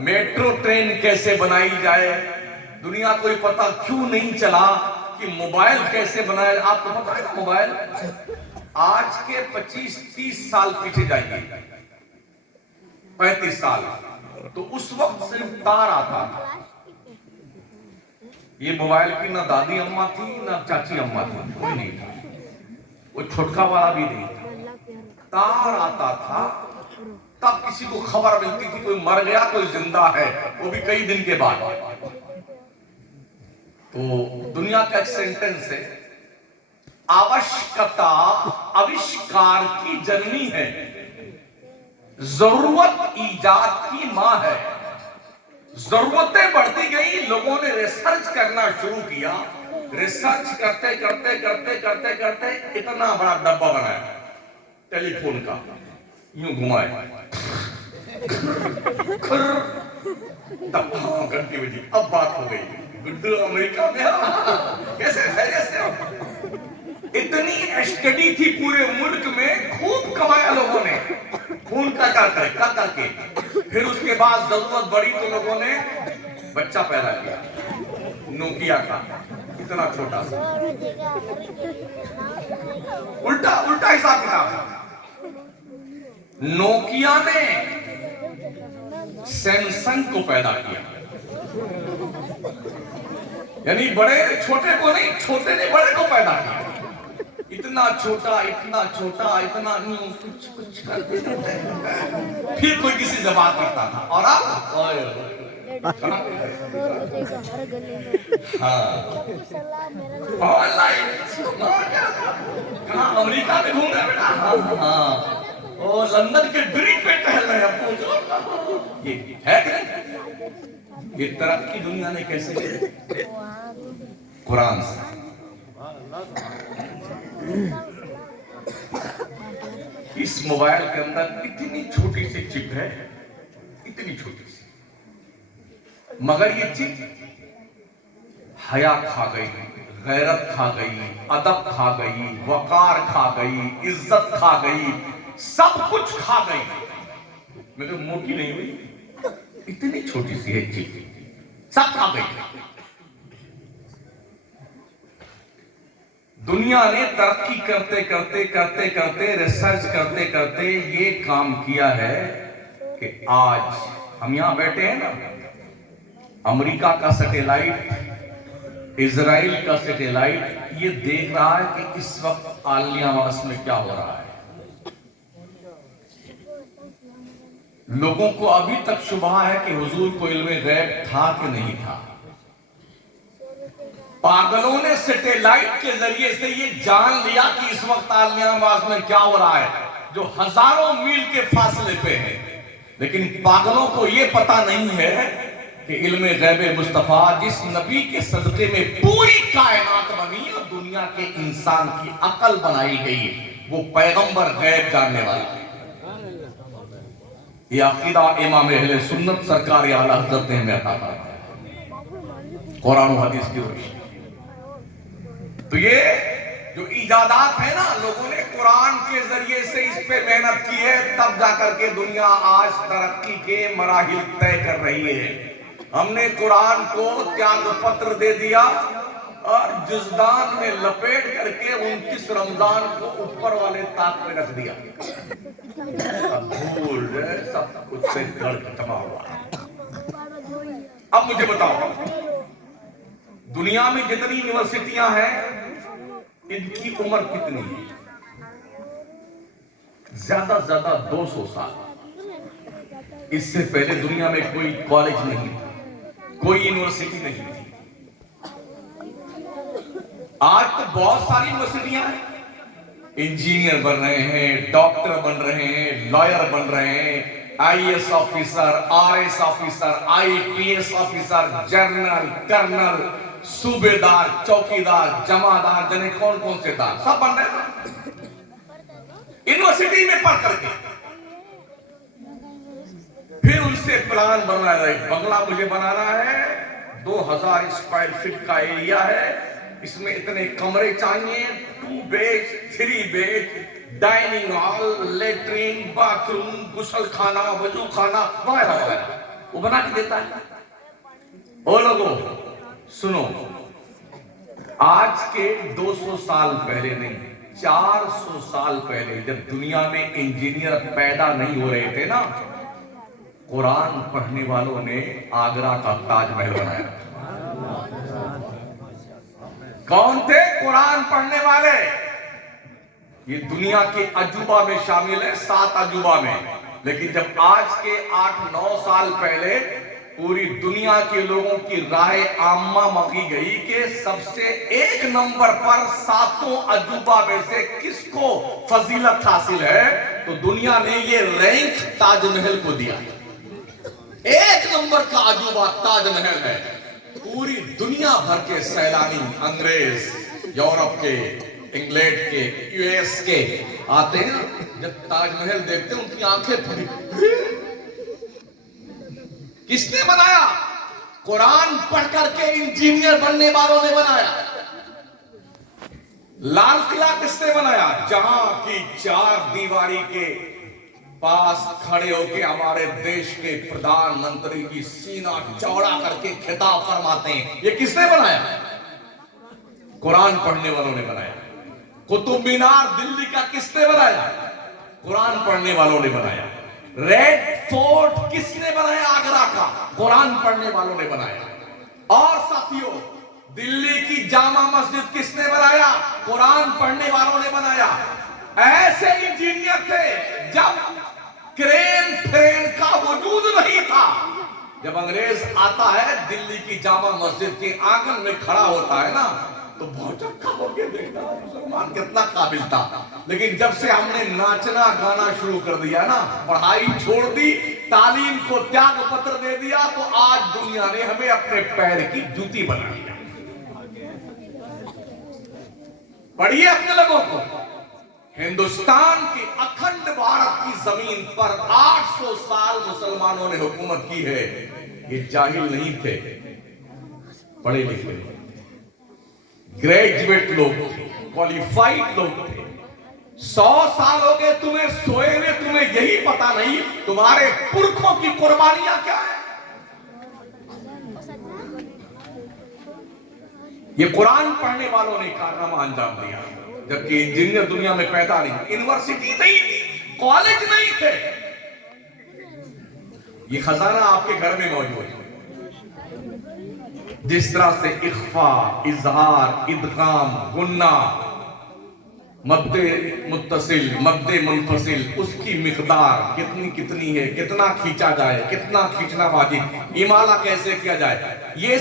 मेट्रो ट्रेन कैसे बनाई जाए। दुनिया को यह पता क्यों नहीं चला कि मोबाइल कैसे बनाया। आपको पता है ना मोबाइल आज के 25-30 साल पीछे जाइए, 35 साल, तो उस वक्त सिर्फ तार आता था। ये मोबाइल की ना दादी अम्मा थी ना चाची अम्मा थी, कोई नहीं था, वो छोटका वाला भी नहीं था, तार आता था। तब किसी को खबर मिलती थी कोई मर गया कोई जिंदा है, वो भी कई दिन के बाद। तो दुनिया का एक सेंटेंस है, आवश्यकता आविष्कार की जननी है, जरूरत ईजाद की मां है। जरूरतें बढ़ती गई, लोगों ने रिसर्च करना शुरू किया। रिसर्च करते करते करते करते करते इतना बड़ा डब्बा बनाया टेलीफोन का, यूं घुमाए, तब घंटी बजी, अब बात हो गई। गुड्डू अमेरिका में कैसे खैरियत? इतनी स्टडी थी पूरे मुल्क में, खूब कमाया लोगों ने खून का करके। फिर उसके बाद जरूरत बढ़ी तो लोगों ने बच्चा पैदा किया, नोकिया का, इतना छोटा सा। उल्टा हिसाब किताब। नोकिया ने सैमसंग को पैदा किया, यानी बड़े ने छोटे को नहीं, छोटे ने बड़े को पैदा किया। इतना छोटा इतना कुछ करते रहते। फिर कोई किसी से बात करता था, और अब ऑनलाइन कहाँ अमेरिका में घूम रहे बेटा, हाँ, लंदन के ब्रिज पे टहल रहे हैं। ये है कि नहीं? ये तरक्की दुनिया ने कैसे की? कुरान से। इस मोबाइल के अंदर इतनी छोटी सी चिप है, इतनी छोटी सी, मगर ये चिप हया खा गई, गैरत खा गई, अदब खा गई, वकार खा गई, इज्जत खा गई, सब कुछ खा गई, मगर मोटी नहीं हुई। इतनी छोटी सी है चिप, सब खा गई। दुनिया ने तरक्की करते करते करते करते रिसर्च करते करते ये काम किया है कि आज हम यहां बैठे हैं ना, अमेरिका का सैटेलाइट, इजराइल का सैटेलाइट ये देख रहा है कि इस वक्त आलिया मास में क्या हो रहा है। लोगों को अभी तक शुबहा है कि हुजूर को इल्मे गैब था कि नहीं था। पागलों ने सैटेलाइट के जरिए से ये जान लिया कि इस वक्त आलियाबाद में क्या हो रहा है, जो हजारों मील के फासले पे है। लेकिन पागलों को ये पता नहीं है कि इल्मे गैब मुस्तफा जिस नबी के सदक़े में पूरी कायनात बनी और दुनिया के इंसान की अकल बनाई गई, वो पैगंबर गैब जानने वाला है। ये अकीदा इमाम अहले सुन्नत सरकार आला हज़रत ने हमें अता फरमाया कुरान और हदीस की रोशनी। तो ये जो इजादात है ना, लोगों ने कुरान के जरिए से इस पे मेहनत की है, तब जाकर के दुनिया आज तरक्की के मराहिल तय कर रही है। हमने कुरान को त्याग पत्र दे दिया और जुजदान में लपेट करके 29 रमजान को ऊपर वाले ताक में रख दिया। अब भूल सब कुछ से गड़ खत्म हुआ। अब मुझे बताओ, दुनिया में जितनी यूनिवर्सिटियां हैं इनकी उम्र कितनी है? ज्यादा से ज्यादा 200 साल। इससे पहले दुनिया में कोई कॉलेज नहीं था, कोई यूनिवर्सिटी नहीं थी। आज तो बहुत सारी यूनिवर्सिटियां हैं, इंजीनियर बन रहे हैं, डॉक्टर बन रहे हैं, लॉयर बन रहे हैं, IAS officer, RS officer, IPS officer, general, colonel, सूबेदार, चौकीदार, जमादार, जने कौन कौन से दार सब बन रहे हैं यूनिवर्सिटी में पढ़ करके। फिर उनसे प्लान बना रहे, बंगला मुझे बनाना है, 2000 स्क्वायर फीट का एरिया है, इसमें इतने कमरे चाहिए, 2 bed, 3 bed, dining hall, latrine, bathroom, गुसल खाना, वजू खाना वगैरह वगैरह वो बना के देता है। ओ लोगों सुनो, आज के 200 साल पहले नहीं, 400 साल पहले जब दुनिया में इंजीनियर पैदा नहीं हो रहे थे ना, कुरान पढ़ने वालों ने आगरा का ताजमहल बनाया। कौन थे कुरान पढ़ने वाले? ये दुनिया के अजूबा में शामिल है, 7 अजूबा में। लेकिन जब आज के 8-9 साल पहले पूरी दुनिया के लोगों की राय आम्मा मांगी गई कि सबसे 1 नंबर पर 7 अजूबा में से किसको फजीलत हासिल है, तो दुनिया ने ये रैंक ताजमहल को दिया। 1 नंबर का अजूबा ताजमहल है। पूरी दुनिया भर के सैलानी, अंग्रेज, यूरोप के, इंग्लैंड के, यूएस के आते हैं ना, जब ताजमहल देखते हैं उनकी आंखें फटी। किसने बनाया? कुरान पढ़ करके इंजीनियर बनने वालों ने बनाया। लाल किला किसने बनाया? जहां की 4 दीवारी के पास खड़े होकर हमारे देश के प्रधानमंत्री की सीना चौड़ा करके खिताब फरमाते हैं। ये किसने बनाया? कुरान पढ़ने वालों ने बनाया। कुतुब मीनार दिल्ली का किसने बनाया? कुरान पढ़ने वालों ने बनाया। रेड फोर्ट किसने बनाया? आगरा का कुरान पढ़ने वालों ने बनाया। और साथियों, दिल्ली की जामा मस्जिद किसने बनाया? कुरान पढ़ने वालों ने बनाया। ऐसे इंजीनियर थे जब क्रेन फ्रेन का वजूद नहीं था। जब अंग्रेज आता है, दिल्ली की जामा मस्जिद के आंगन में खड़ा होता है ना, तो बहुत चक्का हो गया, देखना मुसलमान कितना काबिल था। लेकिन जब से हमने नाचना गाना शुरू कर दिया ना, पढ़ाई छोड़ दी, तालीम को त्याग पत्र दे दिया, तो आज दुनिया ने हमें अपने पैर की जूती बना दिया। पढ़िए अपने लोगों को, हिंदुस्तान की अखंड भारत की जमीन पर 800 साल मुसलमानों ने हुकूमत की है। ये जाहिल नहीं थे, पढ़े लिखे ग्रेजुएट लोग थे, क्वालिफाइड लोग थे। 100 साल हो गए तुम्हें सोए हुए, तुम्हें यही पता नहीं तुम्हारे पुरखों की कुर्बानियां क्या है। ये कुरान पढ़ने वालों ने कारनामा अंजाम दिया, जबकि इंजीनियर दुनिया में पैदा नहीं, यूनिवर्सिटी नहीं थी, कॉलेज नहीं थे। ये खजाना आपके घर में मौजूद है। जिस तरह से इख्फा, इजहार, इदगाम, गुन्ना, मद्दे मुत्तसिल, मद्दे मुनफसिल, उसकी मिकदार कितनी कितनी है, कितना खींचा जाए, कितना खींचना वाजिब, इमाला कैसे किया जाए, ये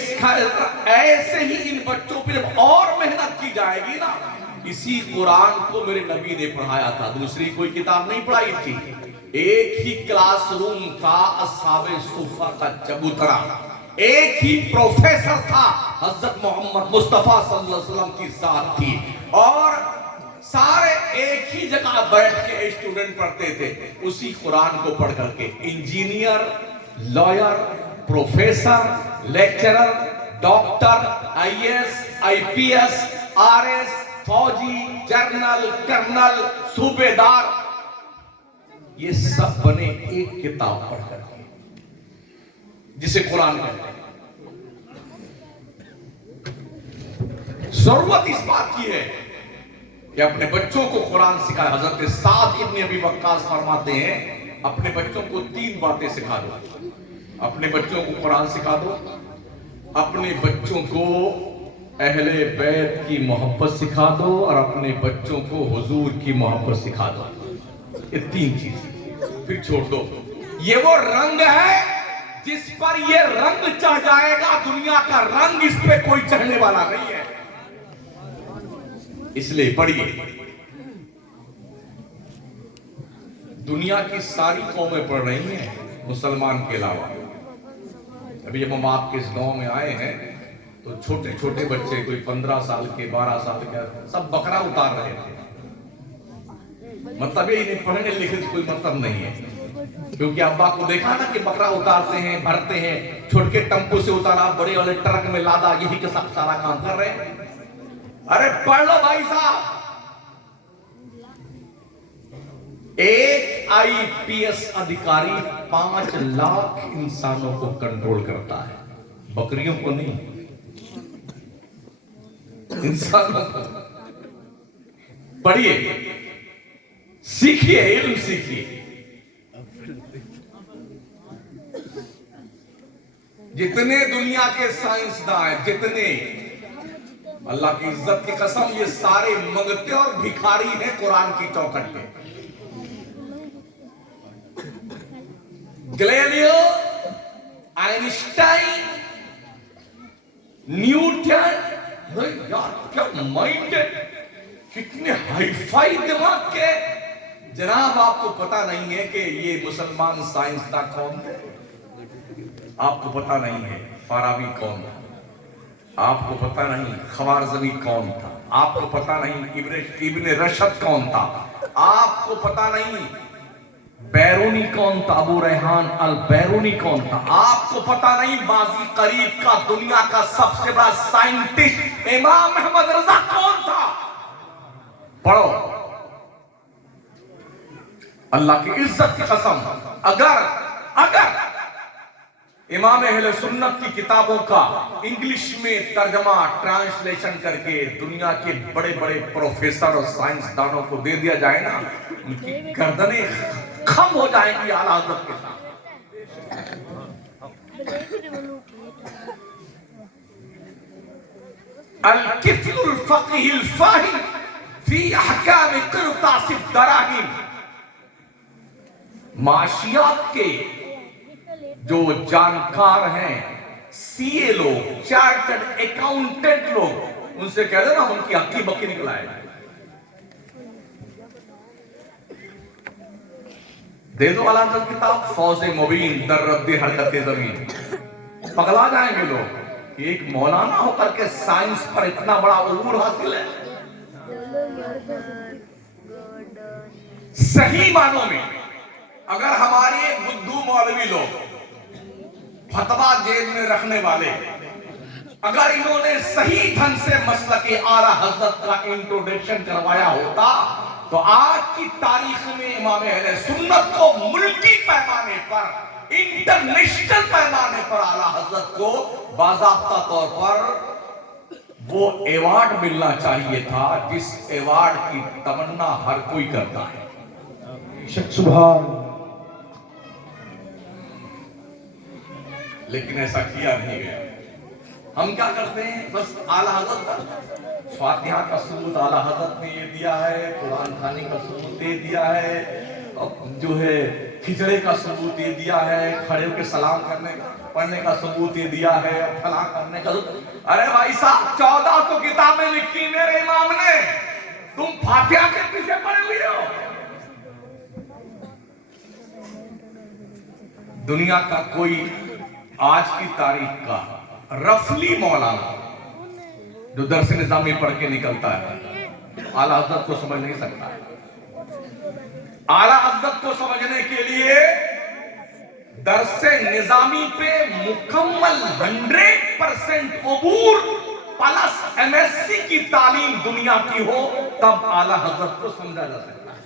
ऐसे ही इन बच्चों पे जब और मेहनत की जाएगी ना, इसी कुरान को मेरे नबी ने पढ़ाया था, दूसरी कोई किताब नहीं पढ़ाई थी। एक ही क्लासरूम था अस्हाबे सुफा का चबूतरा, एक ही प्रोफेसर था, हजरत मोहम्मद मुस्तफा सल्लल्लाहु अलैहि वसल्लम की जात थी, और सारे एक ही जगह बैठ के स्टूडेंट पढ़ते थे उसी कुरान को पढ़ करके। Engineer, lawyer, professor, lecturer, doctor, IAS, IPS, RS, फौजी, जनरल, कर्नल, सूबेदार, ये सब बने एक किताब पढ़ करके, जिसे कुरान कहते हैं। जरूरत इस बात की है कि अपने बच्चों को कुरान सिखाए। हजरत साद इब्न अबी वक्कास फरमाते हैं, अपने बच्चों को 3 बातें सिखा दो। अपने बच्चों को कुरान सिखा दो, अपने बच्चों को अहले बैत की मोहब्बत सिखा दो, और अपने बच्चों को हुजूर की मोहब्बत सिखा दो। ये 3 चीज फिर छोड़ दो। ये वो रंग है जिस पर ये रंग चढ़ जाएगा, दुनिया का रंग इस पे कोई चढ़ने वाला नहीं है। इसलिए पढ़िए, दुनिया की सारी कौमें पढ़ रही हैं मुसलमान के अलावा। अभी जब हम आपके इस गांव में आए हैं तो छोटे छोटे बच्चे, कोई 15 साल के, 12 साल के, सब बकरा उतार रहे थे। मतलब ये नहीं, पढ़ने लिखने से कोई मतलब नहीं है, क्योंकि अब्बा को देखा ना कि बकरा उतारते हैं, भरते हैं, छोटे टम्पू से उतारा, बड़े वाले ट्रक में लादा, यही के सब सारा काम कर रहे हैं। अरे पढ़ लो भाई साहब। एक आईपीएस अधिकारी 5 लाख इंसानों को कंट्रोल करता है, बकरियों को नहीं, इंसानों को। पढ़िए, सीखिए, इल्म सीखिए। जितने दुनिया के साइंसदान हैं, जितने, अल्लाह की इज्जत की कसम, ये सारे मंगते और भिखारी हैं कुरान की चौखट पे। गैलीलियो, आइंस्टाइन, न्यूटन, यार क्या माइंड है, कितने हाईफाई दिमाग के। जनाब आपको पता नहीं है कि ये मुसलमान साइंसदान कौन थे? आपको पता नहीं है फाराबी कौन था, आपको पता नहीं खवारज़मी कौन था, आपको पता नहीं इब्न रशद कौन था, आपको पता नहीं बैरूनी कौन था, अबू रेहान अल बैरूनी कौन था, आपको पता नहीं माजी करीब का दुनिया का सबसे बड़ा साइंटिस्ट इमाम अहमद रजा कौन था। पढ़ो, अल्लाह की इज्जत की कसम, अगर इमाम अहले सुन्नत की किताबों का इंग्लिश में तर्जमा, ट्रांसलेशन करके दुनिया के बड़े बड़े प्रोफेसर और साइंसदानों को दे दिया जाए ना, उनकी गर्दनें खम हो जाएंगी आला हज़रत के साथ। अल-किफ़्लुल फ़क़ीहुल फ़ाहिम फ़ी अहकाम क़िरतासिद दराहिम। माशियात के जो जानकार हैं, सीए लोग, चार्टर्ड अकाउंटेंट लोग, उनसे कह देना उनकी हक्की बक्की निकलाए, दे दो आला हज़रत किताब फौज़े मुबीन दर रद्द हरकत ज़मीन। पगला जाएंगे लोग कि एक मौलाना होकर के साइंस पर इतना बड़ा उलूर हासिल है। सही मानों में अगर हमारे बुद्धू मौलवी लोग, फतवा जेब में रखने वाले, अगर इन्होंने सही ढंग से मसलक आला हज़रत का इंट्रोडक्शन करवाया होता तो आज की तारीख में इमाम अहले सुन्नत को मुल्की पैमाने पर, इंटरनेशनल पैमाने पर आला हज़रत को बाज़ाब्ता तौर पर वो अवार्ड मिलना चाहिए था जिस अवार्ड की तमन्ना हर कोई करता है। सुभान। लेकिन ऐसा किया नहीं गया। हम क्या करते हैं, बस आला हज़रत का फातिहा का सबूत आला हज़रत ने ये दिया है, कुरान खानी का सबूत दे दिया है, अब जो है खिचड़े का सबूत ये दिया है, खड़े होकर सलाम करने का, पढ़ने का सबूत ये दिया है, फला करने का। अरे भाई साहब, 1400 किताबें लिखी मेरे इमाम ने, तुम फातिहा के पीछे पड़े हुए हो। दुनिया का कोई आज की तारीख का रफली मौलाना जो दरस निजामी पढ़ के निकलता है, आला हज़रत को समझ नहीं सकता। आला हज़रत को समझने के लिए दरस निजामी पे मुकम्मल 100% अबूर प्लस MSc की तालीम दुनिया की हो, तब आला हज़रत को समझा जा सकता है।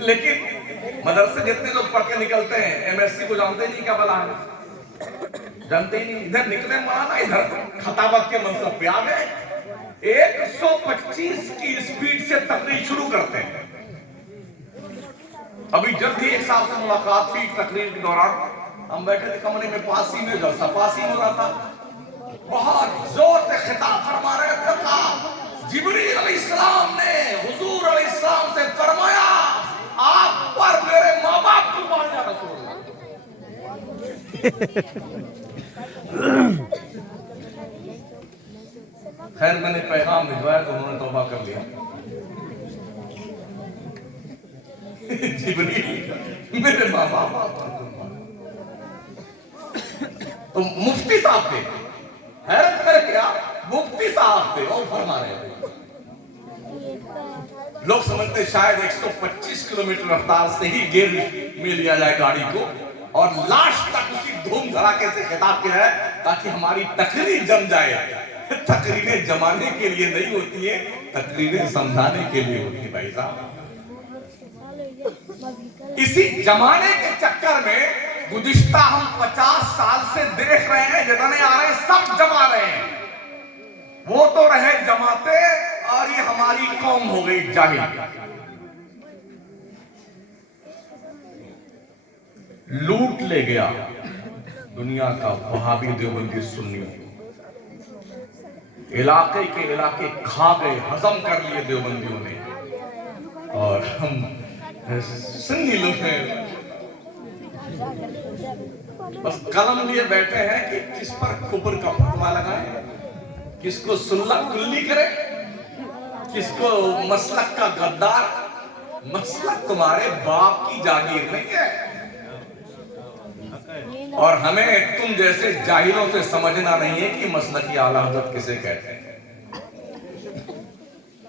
लेकिन मदरसे जितने लोग पढ़ के निकलते हैं, MSc को जानते नहीं क्या बला है। जानते ही नहीं, इधर निकले मौलाना, इधर खताबत के मनसब पे आ गए। 125 की स्पीड से तकरीर शुरू करते हैं। अभी जल्दी एक साहब से मुलाकात थी तकरीर के दौरान, हम बैठे थे कमरे में, पास ही में जलसा पास ही हो रहा था, बहुत जोर से खिताब फरमा रहे थे। जिब्रील अलैहिस्सलाम ने हुजूर अलैहिस्सलाम से फरमाया, आप पर मेरे माँ बाप कुर्बान या रसूल अल्लाह। खैर मैंने पैगाम भिजवाया तो उन्होंने तौबा कर लिया। जिब्रील मेरे माँ बाप तो मुफ्ती साहब थे, हैरत है क्या, मुफ्ती साहब थे और फरमा रहे थे। लोग समझते शायद 125 किलोमीटर रफ्तार से ही गिर में लिया जाए गाड़ी को और लास्ट तक उसी धूम धड़ाके से खिताब किया है ताकि हमारी तकरीर जम जाए। तकरीरें जमाने के लिए नहीं होती है, तकरीरें समझाने के लिए होती है भाई साहब। इसी जमाने के चक्कर में गुज़िश्ता हम 50 साल से देख रहे हैं, जितने आ रहे हैं सब जमा रहे हैं। वो तो रहे जमाते और ये हमारी कौम हो गई जाहिल। लूट ले गया दुनिया का वहाबी देवबंदी सुन्नी, इलाके के इलाके खा गए, हजम कर लिए देवबंदियों ने, और हम सुन्नी लोग हैं बस कलम लिए बैठे हैं कि किस पर कुफर का फतवा लगाएं, किसको सुन्ना कुल्ली करे, किसको मसलक का गद्दार। मसलक तुम्हारे बाप की जागीर नहीं है, और हमें तुम जैसे जाहिलों से समझना नहीं है कि मसलक की आला हज़रत किसे कहते हैं।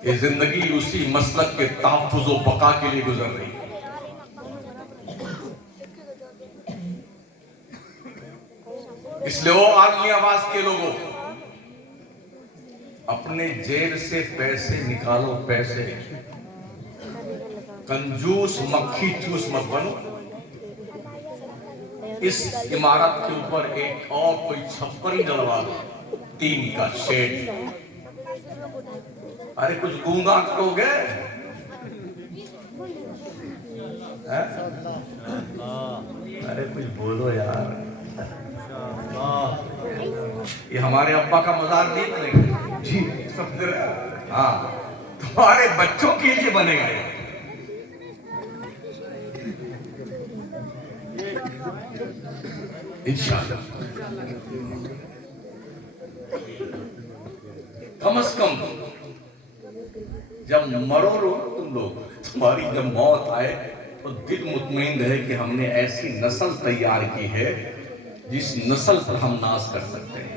ये जिंदगी उसी मसलक के तहफ़्फ़ुज़ व बका के लिए गुजर रही है। इसलिए वो आदमी आवाज के लोगों, अपने जेब से पैसे निकालो, पैसे, कंजूस मक्खी चूस मत बनो। इस इमारत के ऊपर एक और कोई छप्पर ही डलवा दो, टीन का शेड। अरे कुछ गूंगा करोगे, अरे कुछ बोलो यार। ये हमारे अब्बा का मजार नहीं बनेगा जी, समझ रहे? हाँ, तुम्हारे बच्चों के लिए बनेगा ये। इंशाअल्लाह कम से कम जब मरो तुम लोग, तुम्हारी जब मौत आए तो दिल मुतमईन रहे कि हमने ऐसी नस्ल तैयार की है जिस नस्ल पर हम नाज कर सकते हैं।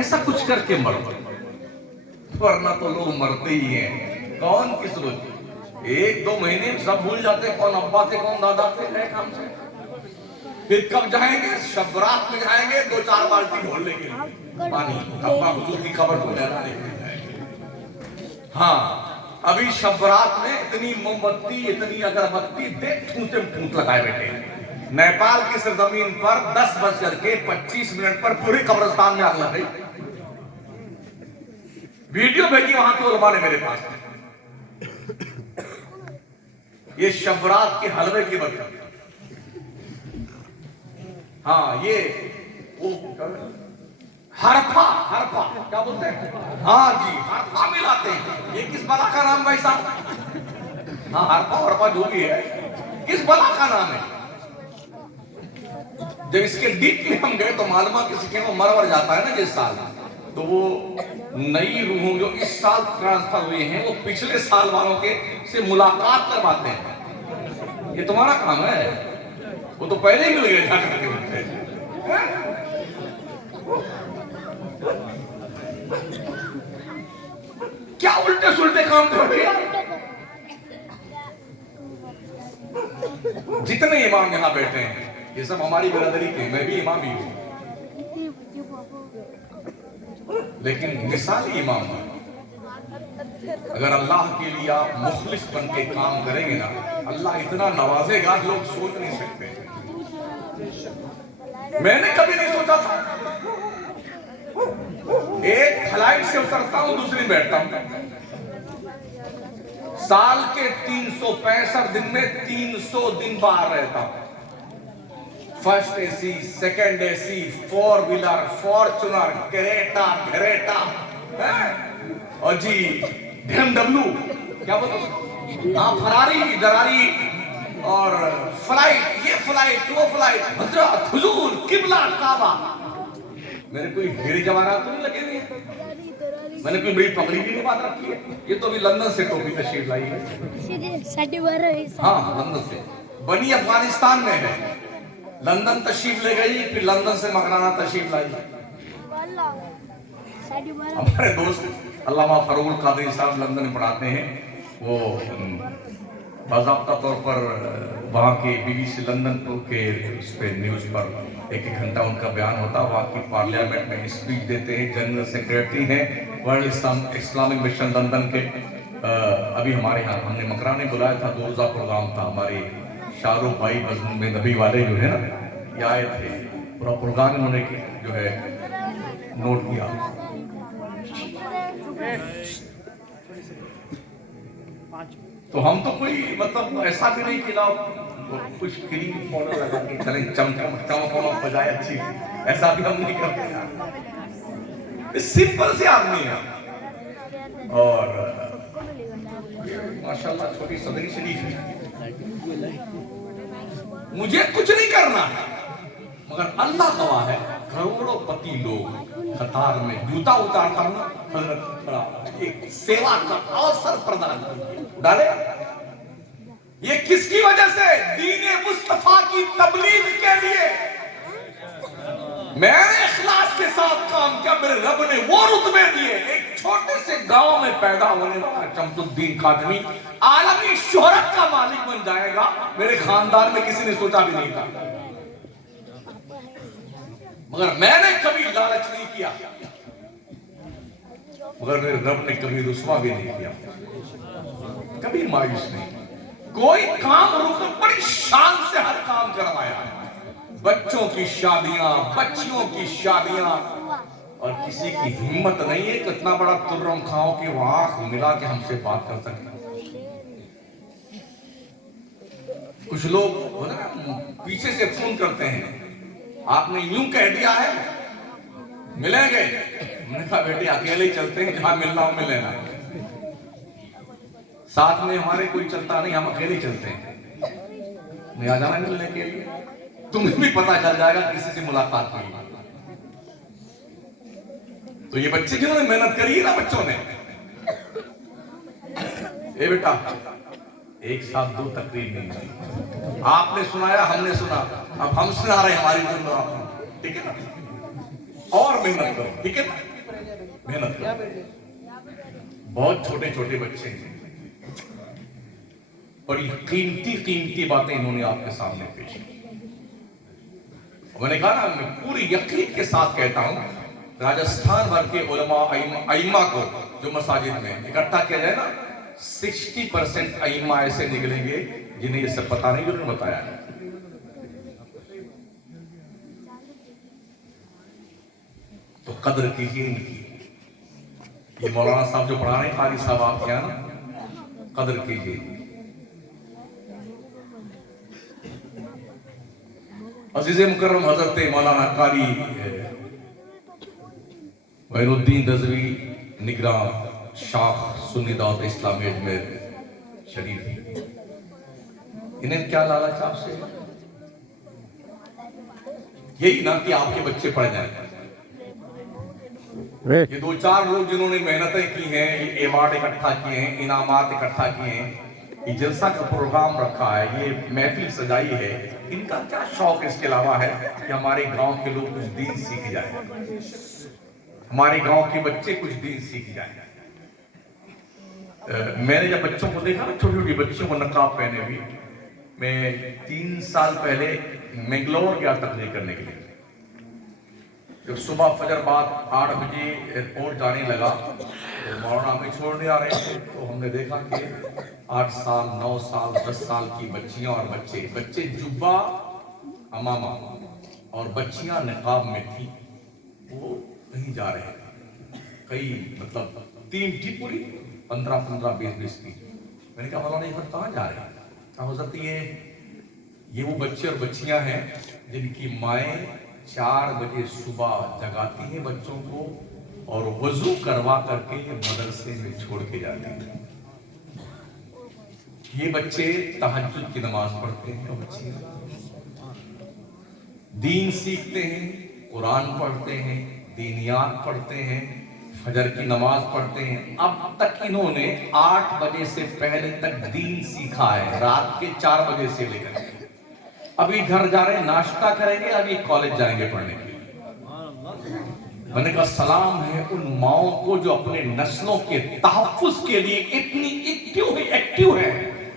ऐसा कुछ करके मरो, वरना तो लोग मरते ही हैं। कौन किस रोज 1-2 महीने सब भूल जाते कौन अब्बा थे कौन दादा थे, गए काम से। फिर कब जाएंगे, शब रात में जाएंगे 2-4 बाल्टी ढोल लेंगे पानी, अब्बा हुजूर की खबर को लेना लेके जाएंगे। हाँ, अभी शब रात में इतनी मोमबत्ती इतनी अगरबत्ती देख ठूंठ लगाए बैठे हैं। नेपाल की सरजमीन पर 10:25 पर पूरे कब्रिस्तान में आग लग गई। वीडियो भेजी वहां के उलमा ने मेरे पास। ये शबरात के हलवे की बरकत। हाँ, ये वो हरफा क्या बोलते हैं? हाँ जी, हरफा मिलाते हैं। ये किस बला का नाम भाई साहब? हाँ, हरफा जो भी है, किस बला का नाम है? जब इसके डीप में हम गए तो मालूम किसी के वो मर जाता है ना जिस साल, तो वो नई रूहों जो इस साल ट्रांसफर हुए हैं वो पिछले साल वालों के से मुलाकात करवाते हैं। ये तुम्हारा काम है, वो तो पहले ही मिल गए जाकर के। क्या उल्टे सुलटे काम कर रहे हैं? जितने इमाम यहाँ बैठे हैं ये सब हमारी बिरादरी के, मैं भी इमाम ही हूं, लेकिन मिसाली इमाम है। अगर अल्लाह के लिए आप मुखलिस बन के काम करेंगे ना, अल्लाह इतना नवाजेगा लोग सोच नहीं सकते। मैंने कभी नहीं सोचा था। एक फ्लाइट से उतरता हूं, दूसरी बैठता हूं। साल के 365 दिन में 300 दिन बाहर रहता हूं। First AC, second AC, 4 wheeler, Fortuner, Creta, घरेटा, और जी BMW, क्या बोलते, हाँ फरारी, दरारी, और फ्लाइट, ये फ्लाइट, वो फ्लाइट, हजरत, हुजूर, किबला, काबा। मेरे कोई हीरे जवाहरात तो नहीं लगे हुए, मैंने कोई बड़ी पगड़ी भी नहीं बांध रखी है। ये तो अभी लंदन से टोपी तशरीफ लाई है। हाँ, लंदन से बनी, अफगानिस्तान में है। लंदन तशरीफ ले गई, फिर लंदन से मकराना तशरीफ लाई। हमारे दोस्त अल्लामा फरूल कादरी साहब लंदन में पढ़ाते हैं। वो बाज़ाब्ता तौर पर वहाँ के BBC लंदन के उस पर न्यूज़ पर एक घंटा उनका बयान होता, वहाँ की पार्लियामेंट में स्पीच देते हैं। जनरल सेक्रेटरी हैं वर्ल्ड इस्लामिक मिशन लंदन के। अभी हमारे यहाँ हमने मकराने बुलाया था, 2 रोज़ा प्रोग्राम था। हमारे शाहरुख भाई बज़म में नबी वाले जो है ना, ये आए थे, पूरा प्रोग्राम उन्होंने जो है नोट किया। तो हम तो कोई मतलब ऐसा भी नहीं कि ना कुछ क्रीम पाउडर लगा के चलें, चमक बजाए अच्छी, ऐसा भी हम नहीं करते। सिंपल से आदमी है। और माशाल्लाह छोटी सदरी शरीफ है। मुझे कुछ नहीं करना है, मगर अल्लाह गवाह है, करोड़ों पति लोग कतार में जूता उतारता हूं, हजरत खड़ा एक सेवा का अवसर प्रदान डाले। ये किसकी वजह से? दीने मुस्तफा की तबलीग के लिए मैंने इखलास के साथ काम किया, मेरे रब ने वो रुतबे दिए। एक छोटे से गांव में पैदा होने वाला शम्सुद्दीन खादमी आलमी शोहरत का मालिक बन जाएगा, मेरे खानदान में किसी ने सोचा भी नहीं था। मगर मैंने कभी लालच नहीं किया, मगर मेरे रब ने कभी रुस्वा भी नहीं किया, कभी मायूस नहीं। कोई काम रुक, बड़ी शान से हर काम करवाया। बच्चों की शादियां, बच्चियों की शादियां, और किसी की हिम्मत नहीं है कि इतना बड़ा तुर्रम खाओ कि वो आंख मिला के हमसे बात कर सके। कुछ लोग पीछे से फोन करते हैं, आपने यूं कह दिया है मिलेंगे। मैंने कहा बेटे अकेले ही चलते हैं, जहां मिलना हो मिल लेना, साथ में हमारे कोई चलता नहीं, हम अकेले चलते हैं। मैं आ जाना मिलने के लिए, तुम्हें भी पता चल जाएगा किसी से मुलाकात हुई। तो ये बच्चे जिन्होंने मेहनत करी है ना, बच्चों ने, ए बेटा एक साथ 2 तकरीर नहीं, आपने सुनाया, हमने सुना, अब हम सुना रहे, हमारी सुन, ठीक है ना। और मेहनत करो, ठीक है ना, मेहनत करो। बहुत छोटे छोटे बच्चे हैं, बड़ी कीमती कीमती बातें इन्होंने आपके सामने पेश की। मैंने कहा ना, मैं पूरी यकीन के साथ कहता हूं, राजस्थान भर के उलमा अइम्मा को जो मसाजिद में इकट्ठा किया जाए ना, 60% अइम्मा ऐसे निकलेंगे जिन्हें ये सब पता नहीं, उन्होंने बताया है। तो कदर कीजिए इनकी। ये मौलाना साहब जो पढ़ा रहे, कारी साहब आप क्या ना, कदर कीजिए। अजीज़ मुकर्रम हजरत मौलाना कारी वैरुद्दीन रज़वी निगरान शाख सुन्नी दावत इस्लामी अजमेर शरीफ, इन्हें क्या लालच आपसे? यही ना कि आपके बच्चे पढ़ जाए। ये 2-4 लोग जिन्होंने मेहनतें की हैं, ये अवार्ड इकट्ठा किए हैं, इनामात इकट्ठा किए हैं, ये जलसा का प्रोग्राम रखा है, ये महफिल सजाई है, इनका क्या शौक इसके अलावा है कि हमारे गांव के लोग कुछ दीन सीख जाए, हमारे गांव के बच्चे कुछ दीन सीख जाए। मैंने जब बच्चों को देखा ना, छोटी छोटी बच्चों को नकाब पहने हुई, मैं 3 साल पहले मैंगलोर गया तकरीर करने के लिए। जब सुबह फजर बाद 8 बजे एयरपोर्ट जाने लगा, तो मौलाना हमें छोड़ने आ रहे थे, तो हमने देखा कि 8 साल 9 साल 10 साल की बच्चियां और बच्चे जुब्बा अमामा और बच्चियां निकाब में थी, वो कहीं जा रहे थे, कई मतलब 3 थी पूरी, 15-15, 20-20 की। मैंने कहा मौलाना ये कहाँ जा रहे हैं? हो सकती है ये वो बच्चे और बच्चियां हैं जिनकी माएँ 4 बजे सुबह जगाती हैं बच्चों को और वजू करवा करके ये मदरसे में छोड़ के जाती हैं। ये बच्चे तहज्जुद की नमाज पढ़ते हैं, बच्चियां दीन सीखते हैं, कुरान पढ़ते हैं, दीनियात पढ़ते हैं, फजर की नमाज पढ़ते हैं। अब तक इन्होंने 8 बजे से पहले तक दीन सीखा है, रात के 4 बजे से लेकर। अभी घर जा रहे हैं, नाश्ता करेंगे, अभी कॉलेज जाएंगे पढ़ने के लिए। मैंने कहा सलाम है उन माओं को जो अपने नस्लों के तहफ्फुज के लिए इतनी एक्टिव है,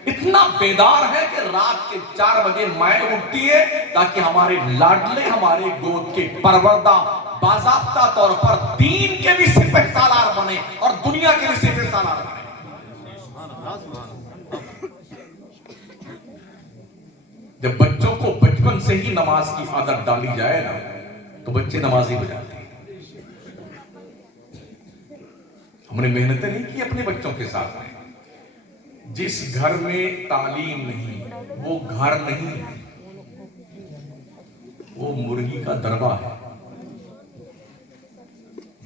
इतना बेदार है कि रात के 4 बजे माएं उठती है ताकि हमारे लाडले, हमारे गोद के परवरदा बाज़ाब्ता तौर पर दीन के भी सिपहसालार बने और दुनिया के भी सिपहसालार बने। जब बच्चों को बचपन से ही नमाज की आदत डाली जाए ना, तो बच्चे नमाजी हो जाते हैं। हमने मेहनतें नहीं की अपने बच्चों के साथ में। जिस घर में तालीम नहीं, वो घर नहीं, वो मुर्गी का दरबा है।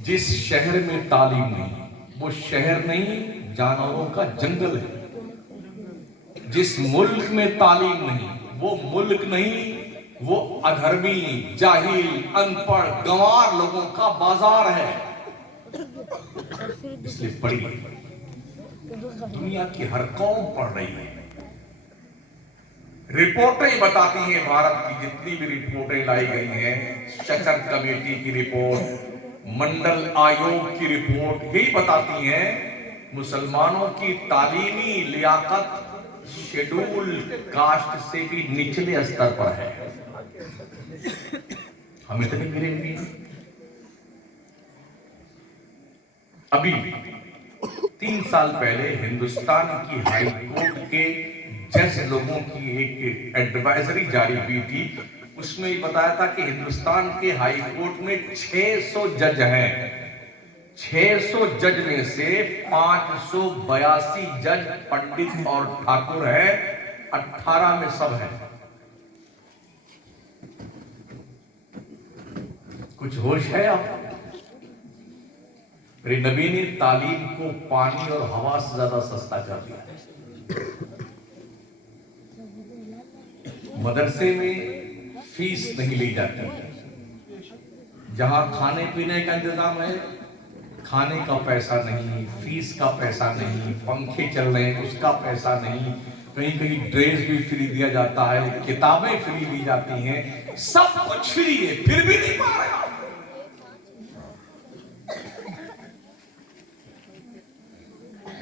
जिस शहर में तालीम नहीं, वो शहर नहीं, जानवरों का जंगल है। जिस मुल्क में तालीम नहीं, वो मुल्क नहीं, वो अधर्मी, जाहिल, अनपढ़, गंवार लोगों का बाजार है। इसलिए पढ़िए, दुनिया की हर कौम पढ़ रही है। रिपोर्टें बताती हैं, भारत की जितनी भी रिपोर्टें लाई गई हैं, शचर कमेटी की रिपोर्ट, मंडल आयोग की रिपोर्ट, यही बताती हैं मुसलमानों की तालीमी लियाकत शेड्यूल कास्ट से भी निचले स्तर पर है। हम इतने गिरे हुए हैं। अभी 3 साल पहले हिंदुस्तान की हाई कोर्ट के जज लोगों की एक एडवाइजरी जारी हुई थी। उसमें ये बताया था कि हिंदुस्तान के हाई कोर्ट में 600 जज हैं। 600 जज में से 582 जज पंडित और ठाकुर है, 18 में सब है। कुछ होश है आप? मेरे नबी ने तालीम को पानी और हवा से ज्यादा सस्ता कर दिया। मदरसे में फीस नहीं ली जाती। जहां खाने पीने का इंतजाम है, खाने का पैसा नहीं, फीस का पैसा नहीं, पंखे चल रहे हैं उसका पैसा नहीं, कहीं कहीं ड्रेस भी फ्री दिया जाता है, किताबें फ्री दी जाती हैं, सब कुछ फ्री है, फिर भी नहीं पा रहे।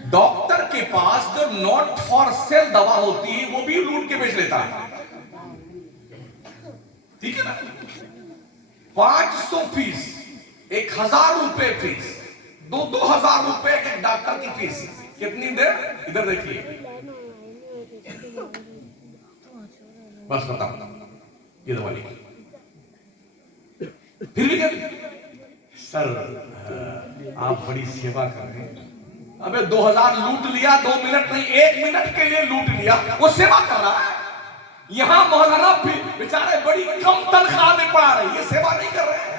डॉक्टर के पास जो नॉट फॉर सेल दवा होती है वो भी लूट के बेच लेता है, ठीक है ना? 500 फीस, 1000 रुपए फीस, 2-2000 रुपए एक डॉक्टर की फीस। कितनी देर? इधर देखिए, बस बताओ ये दवा लिखी। फिर भी सर आप बड़ी सेवा कर रहे हैं। अबे 2000 लूट लिया, 2 मिनट नहीं 1 मिनट के लिए लूट लिया, वो सेवा कर रहा है। यहां मौलाना बेचारे बड़ी कम तनख्वाह में पढ़ा रहे, ये सेवा नहीं कर रहे हैं।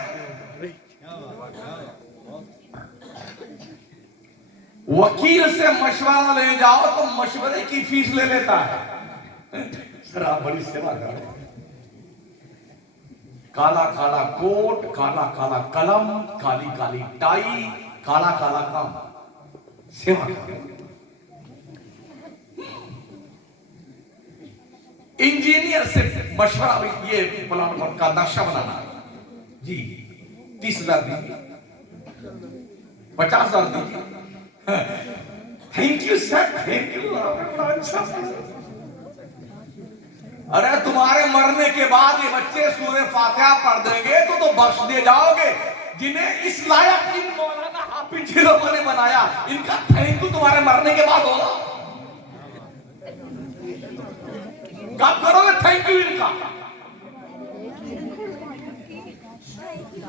वकील से मशवरा ले जाओ तो मशवरे की फीस ले लेता है। सर आप बड़ी सेवा कर रहे हैं। काला काला कोट, काला काला कलम, काली काली टाई, काला काला काम, सेवा कर रहे हैं। इंजीनियर से मशवरा, ये प्लान का नक्शा बनाना जी 30,000 दीजिए, 50,000 दीजिए। Thank you sir, thank you, अच्छा। अरे तुम्हारे मरने के बाद ये बच्चे सूरह फातिहा पढ़ देंगे तो बख्श दिए जाओगे। जिन्हें इस लायक इन मौलाना हाफिज जिलों ने बनाया, इनका थैंक यू तुम्हारे मरने के बाद होगा। कब करोगे थैंक यू इनका?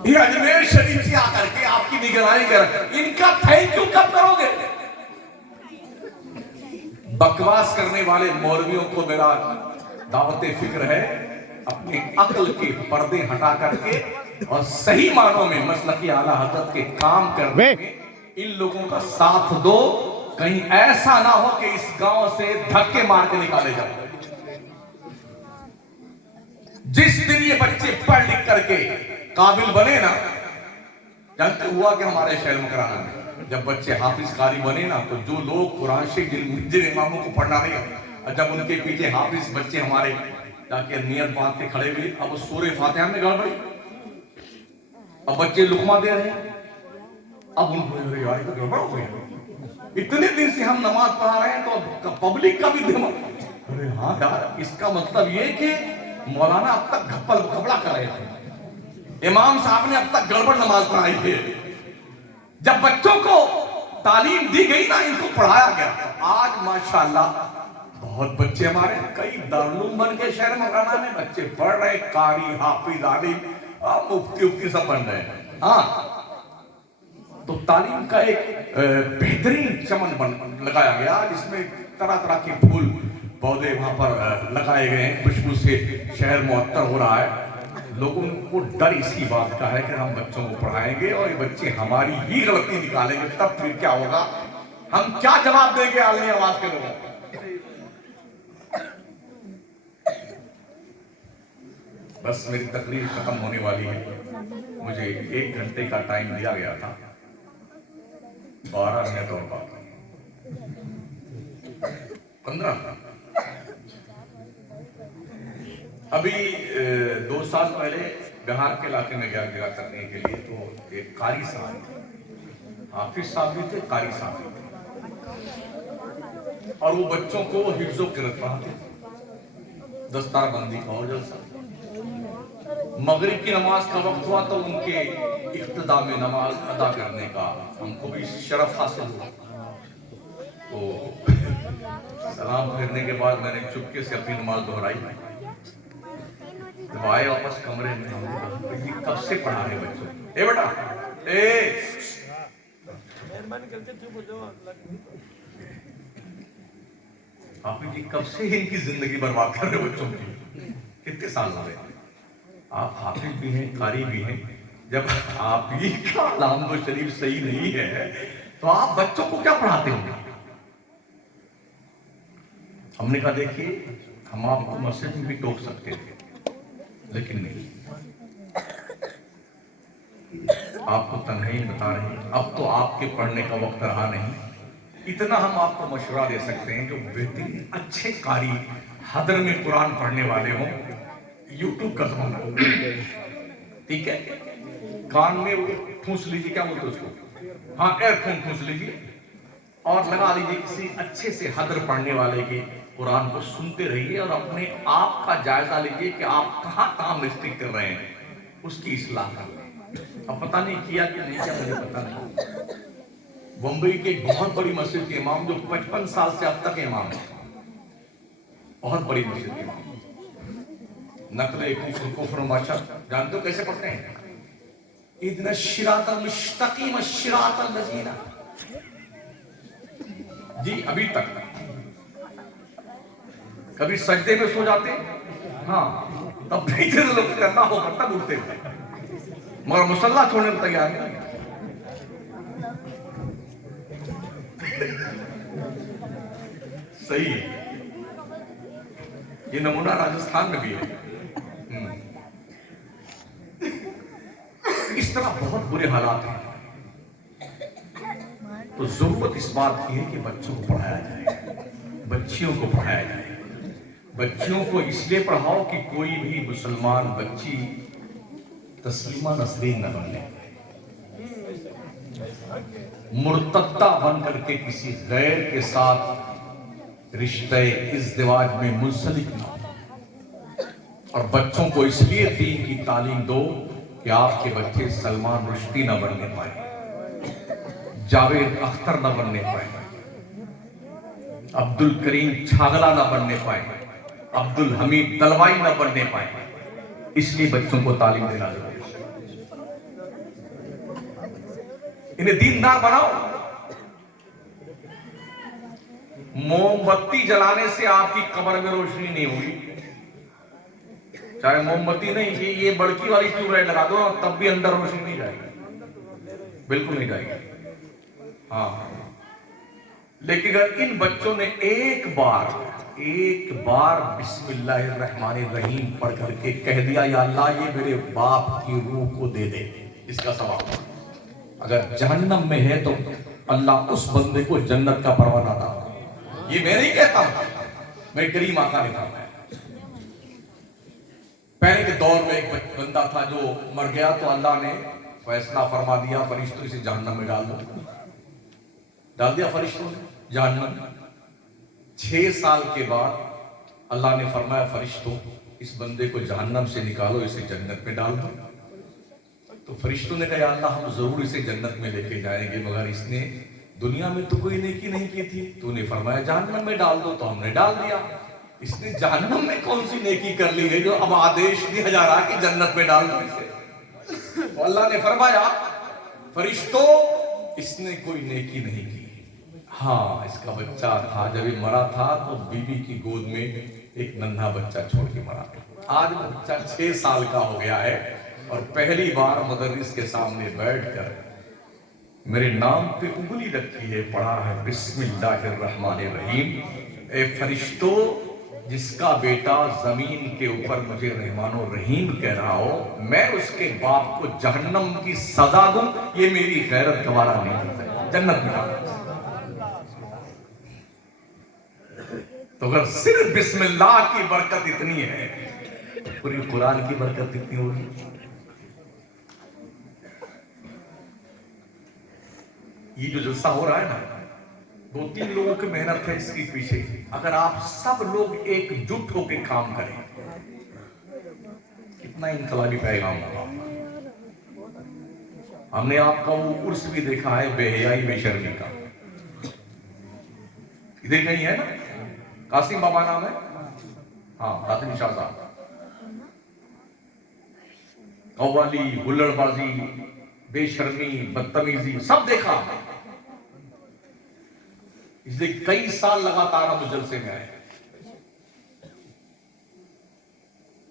ये अजमेर शरीफ से आकर के आपकी निगरानी कर, इनका थैंक यू कब करोगे? बकवास करने वाले मौलवियों को मेरा दावते फिक्र है, अपने अक्ल के पर्दे हटा करके और सही मानों में मसलकी आला हज़रत के काम करने में इन लोगों का साथ दो। कहीं ऐसा ना हो कि इस गांव से धक्के मार के निकाले जाए। जिस दिन ये बच्चे पढ़ लिख करके काबिल बने ना, जानते हुआ कि हमारे शहर मकराना में जब बच्चे हाफिज कारी बने ना, तो जो लोग कुरान शरीफ जिन इमामों को पढ़ना नहीं आता, जब उनके पीछे हाफिज बच्चे हमारे जाके नियत बांध के खड़े हुए, अब सूरह फातिहा में गड़बड़ी, अब बच्चे लुकमा दे रहे हैं, अब उनको यार तो गड़बड़ हो गया, इतने दिन से हम नमाज पढ़ा रहे हैं तो पब्लिक का भी दिमाग, अरे हाँ यार, इसका मतलब ये कि मौलाना अब तक घपला कर रहे थे, इमाम साहब ने अब तक गड़बड़ नमाज पढ़ाई है। जब बच्चों को तालीम दी गई ना, इनको पढ़ाया गया, आज माशाल्लाह बहुत बच्चे हमारे कई दारुल बन के शहर मकाना में बच्चे पढ़ रहे, कारी हाफिज आलिम मुफ्ती सब बन रहे हैं। हाँ, तो तालीम का एक बेहतरीन चमन लगाया गया, जिसमें तरह तरह के फूल पौधे वहां पर लगाए गए हैं, खुशबू से शहर मुअत्तर हो रहा है। लोगों को डर इसी बात का है कि हम बच्चों को पढ़ाएंगे और ये बच्चे हमारी ही गलती निकालेंगे, तब फिर क्या होगा, हम क्या जवाब देंगे आलमी आवाज के लोगों को। बस मेरी तकरीर खत्म होने वाली है, मुझे 1 घंटे का टाइम दिया गया था, 12 मिनट और बात, 15। अभी 2 साल पहले बिहार के इलाके में गया करने के लिए, तो एक कारी साहब, हाफिज साहब भी थे, कारी साहब भी थे, और वो बच्चों को हिफ्ज़ो क़िरात पढ़ाते, दस्तार बंदी का और जलसा। मगरिब की नमाज का वक्त हुआ तो उनके इख्तिदा में नमाज अदा करने का हमको भी शरफ हासिल हुआ। तो सलाम फेरने के बाद मैंने चुपके से अपनी नमाज दोहराई, जब आए वापस कमरे में, हमने कब से पढ़ा रहे बच्चों, ए बेटा ए, आप जी कब से इनकी जिंदगी बर्बाद कर रहे हो बच्चों की, कितने साल हो गए, आप हाफिज भी हैं, कारी भी हैं, जब आप ही का अल्हम्दुलिल्लाह शरीफ सही नहीं है तो आप बच्चों को क्या पढ़ाते होंगे। हमने कहा देखिए, हम आपको मस्जिद में भी टोक सकते थे, लेकिन नहीं, आपको तन्हाई बता रहे हैं, अब तो आपके पढ़ने का वक्त रहा नहीं। इतना हम आपको मशवरा दे सकते हैं, जो बेहतरीन अच्छे कारी हदर में कुरान पढ़ने वाले हों, यूट्यूब का जमाना, ठीक है, कान में वो ठूंस लीजिए, क्या बोलते उसको, हाँ एयरफोन ठूंस लीजिए और लगा लीजिए किसी अच्छे से हदर पढ़ने वाले के कुरान को सुनते रहिए और अपने आप का जायजा लीजिए कि आप कहाँ मिस्टेक कर रहे हैं, उसकी इस्लाह कर लें। अब पता नहीं किया कि नहीं किया, मुझे पता नहीं। बम्बई के बहुत बड़ी मस्जिद के इमाम, जो 55 साल से अब तक इमाम है, बहुत बड़ी मस्जिद के इमाम, नकले कुफ्र माशा, जानते हो कैसे पढ़ते हैं, इदना शिरातल मुस्तकीम शिरातल लजीना जी, अभी तक कभी सजदे में सो जाते, हाँ तब भी लोग करना होगा तब उठते हैं, मगर मुसल्ला छोड़ने को तैयार नहीं। सही है, ये नमूना राजस्थान में भी है। इस तरह बहुत बुरे हालात हैं, तो जरूरत इस बात की है कि बच्चों को पढ़ाया जाए, बच्चियों को पढ़ाया जाए। बच्चियों को इसलिए पढ़ाओ कि कोई भी मुसलमान बच्ची तस्लीमा नसरीन न बनने, मुर्तद्दा बन करके किसी गैर के साथ रिश्ते इज़्दिवाज में मुंसलिक न हो। और बच्चों को इसलिए दीन की तालीम दो कि आपके बच्चे सलमान रुश्दी न बनने पाए, जावेद अख्तर न बनने पाए, अब्दुल करीम छागला न बनने पाए, अब्दुल हमीद दलवाई न बनने पाए। इसलिए बच्चों को तालीम देना जरूरी है। इन्हें दीनदार बनाओ। मोमबत्ती जलाने से आपकी कब्र में रोशनी नहीं होगी। चाहे मोमबत्ती नहीं, ये बड़की वाली ट्यूबलाइट लगा दो, तब भी अंदर रोशनी नहीं जाएगी, बिल्कुल नहीं जाएगी। हाँ, लेकिन अगर इन बच्चों ने एक बार बिस्मिल्लाहिर्रहमानिर्रहीम पढ़ करके कह दिया, या अल्लाह ये मेरे बाप की रूह को दे दे, इसका सवाब अगर जहन्नम में है तो अल्लाह उस बंदे को जन्नत का परवाना था। ये मैं नहीं कहता हूं, मेरे करीम आका ने कहा। पहले के दौर में एक बंदा था जो मर गया, तो अल्लाह ने फैसला फरमा दिया, फरिश्तों इसे जहन्नम में डाल दिया फरिश्तों ने जहन्नम। 6 साल के बाद अल्लाह ने फरमाया, फरिश्तों इस बंदे को जहन्नम से निकालो, इसे जन्नत में डाल दो। तो फरिश्तों ने कहा, अल्लाह हम जरूर इसे जन्नत में लेके जाएंगे, मगर इसने दुनिया में तो कोई नेकी नहीं की थी। तूने फरमाया जहन्नम में डाल दो, तो हमने डाल दिया। इसने जहन्नम में कौन सी नेकी कर ली है जो अब आदेश दिया जा रहा कि जन्नत में डाल दो इसे। तो अल्लाह ने फरमाया, फरिश्तों इसने कोई नेकी नहीं की। हाँ, इसका बच्चा था, जब ये मरा था तो बीबी की गोद में एक नन्हा बच्चा छोड़ के मरा। आज बच्चा 6 साल का हो गया है और पहली बार मुदर्रिस के सामने बैठकर मेरे नाम पे उंगली रखी है, पढ़ा है बिस्मिल्लाहिर्रहमानिर्रहीम। ए फरिश्तों, जिसका बेटा जमीन के ऊपर मुझे रहमानो रहीम कह रहा हो, मैं उसके बाप को जहन्नम की सजा दूं, ये मेरी गैरत गवारा नहीं कर सकती, जन्नत में डाल। तो अगर सिर्फ बिस्मिल्लाह की बरकत इतनी है तो पूरी कुरान की बरकत इतनी होगी। ये जो जलसा हो रहा है ना, 2-3 लोगों की मेहनत है इसके पीछे। अगर आप सब लोग एकजुट होकर काम करें, कितना इनकलाबी पैगाम होगा। हमने आपका वो उर्स भी देखा है बेहयाई बेशर्मी का, इधर कहीं है ना, कासिम बाबा नाम है, हाँ रातिन शाह साहब। कव्वाली, हुल्लड़बाजी, बेशर्मी, बदतमीजी सब देखा। इसलिए कई साल लगातार हम जलसे में आए।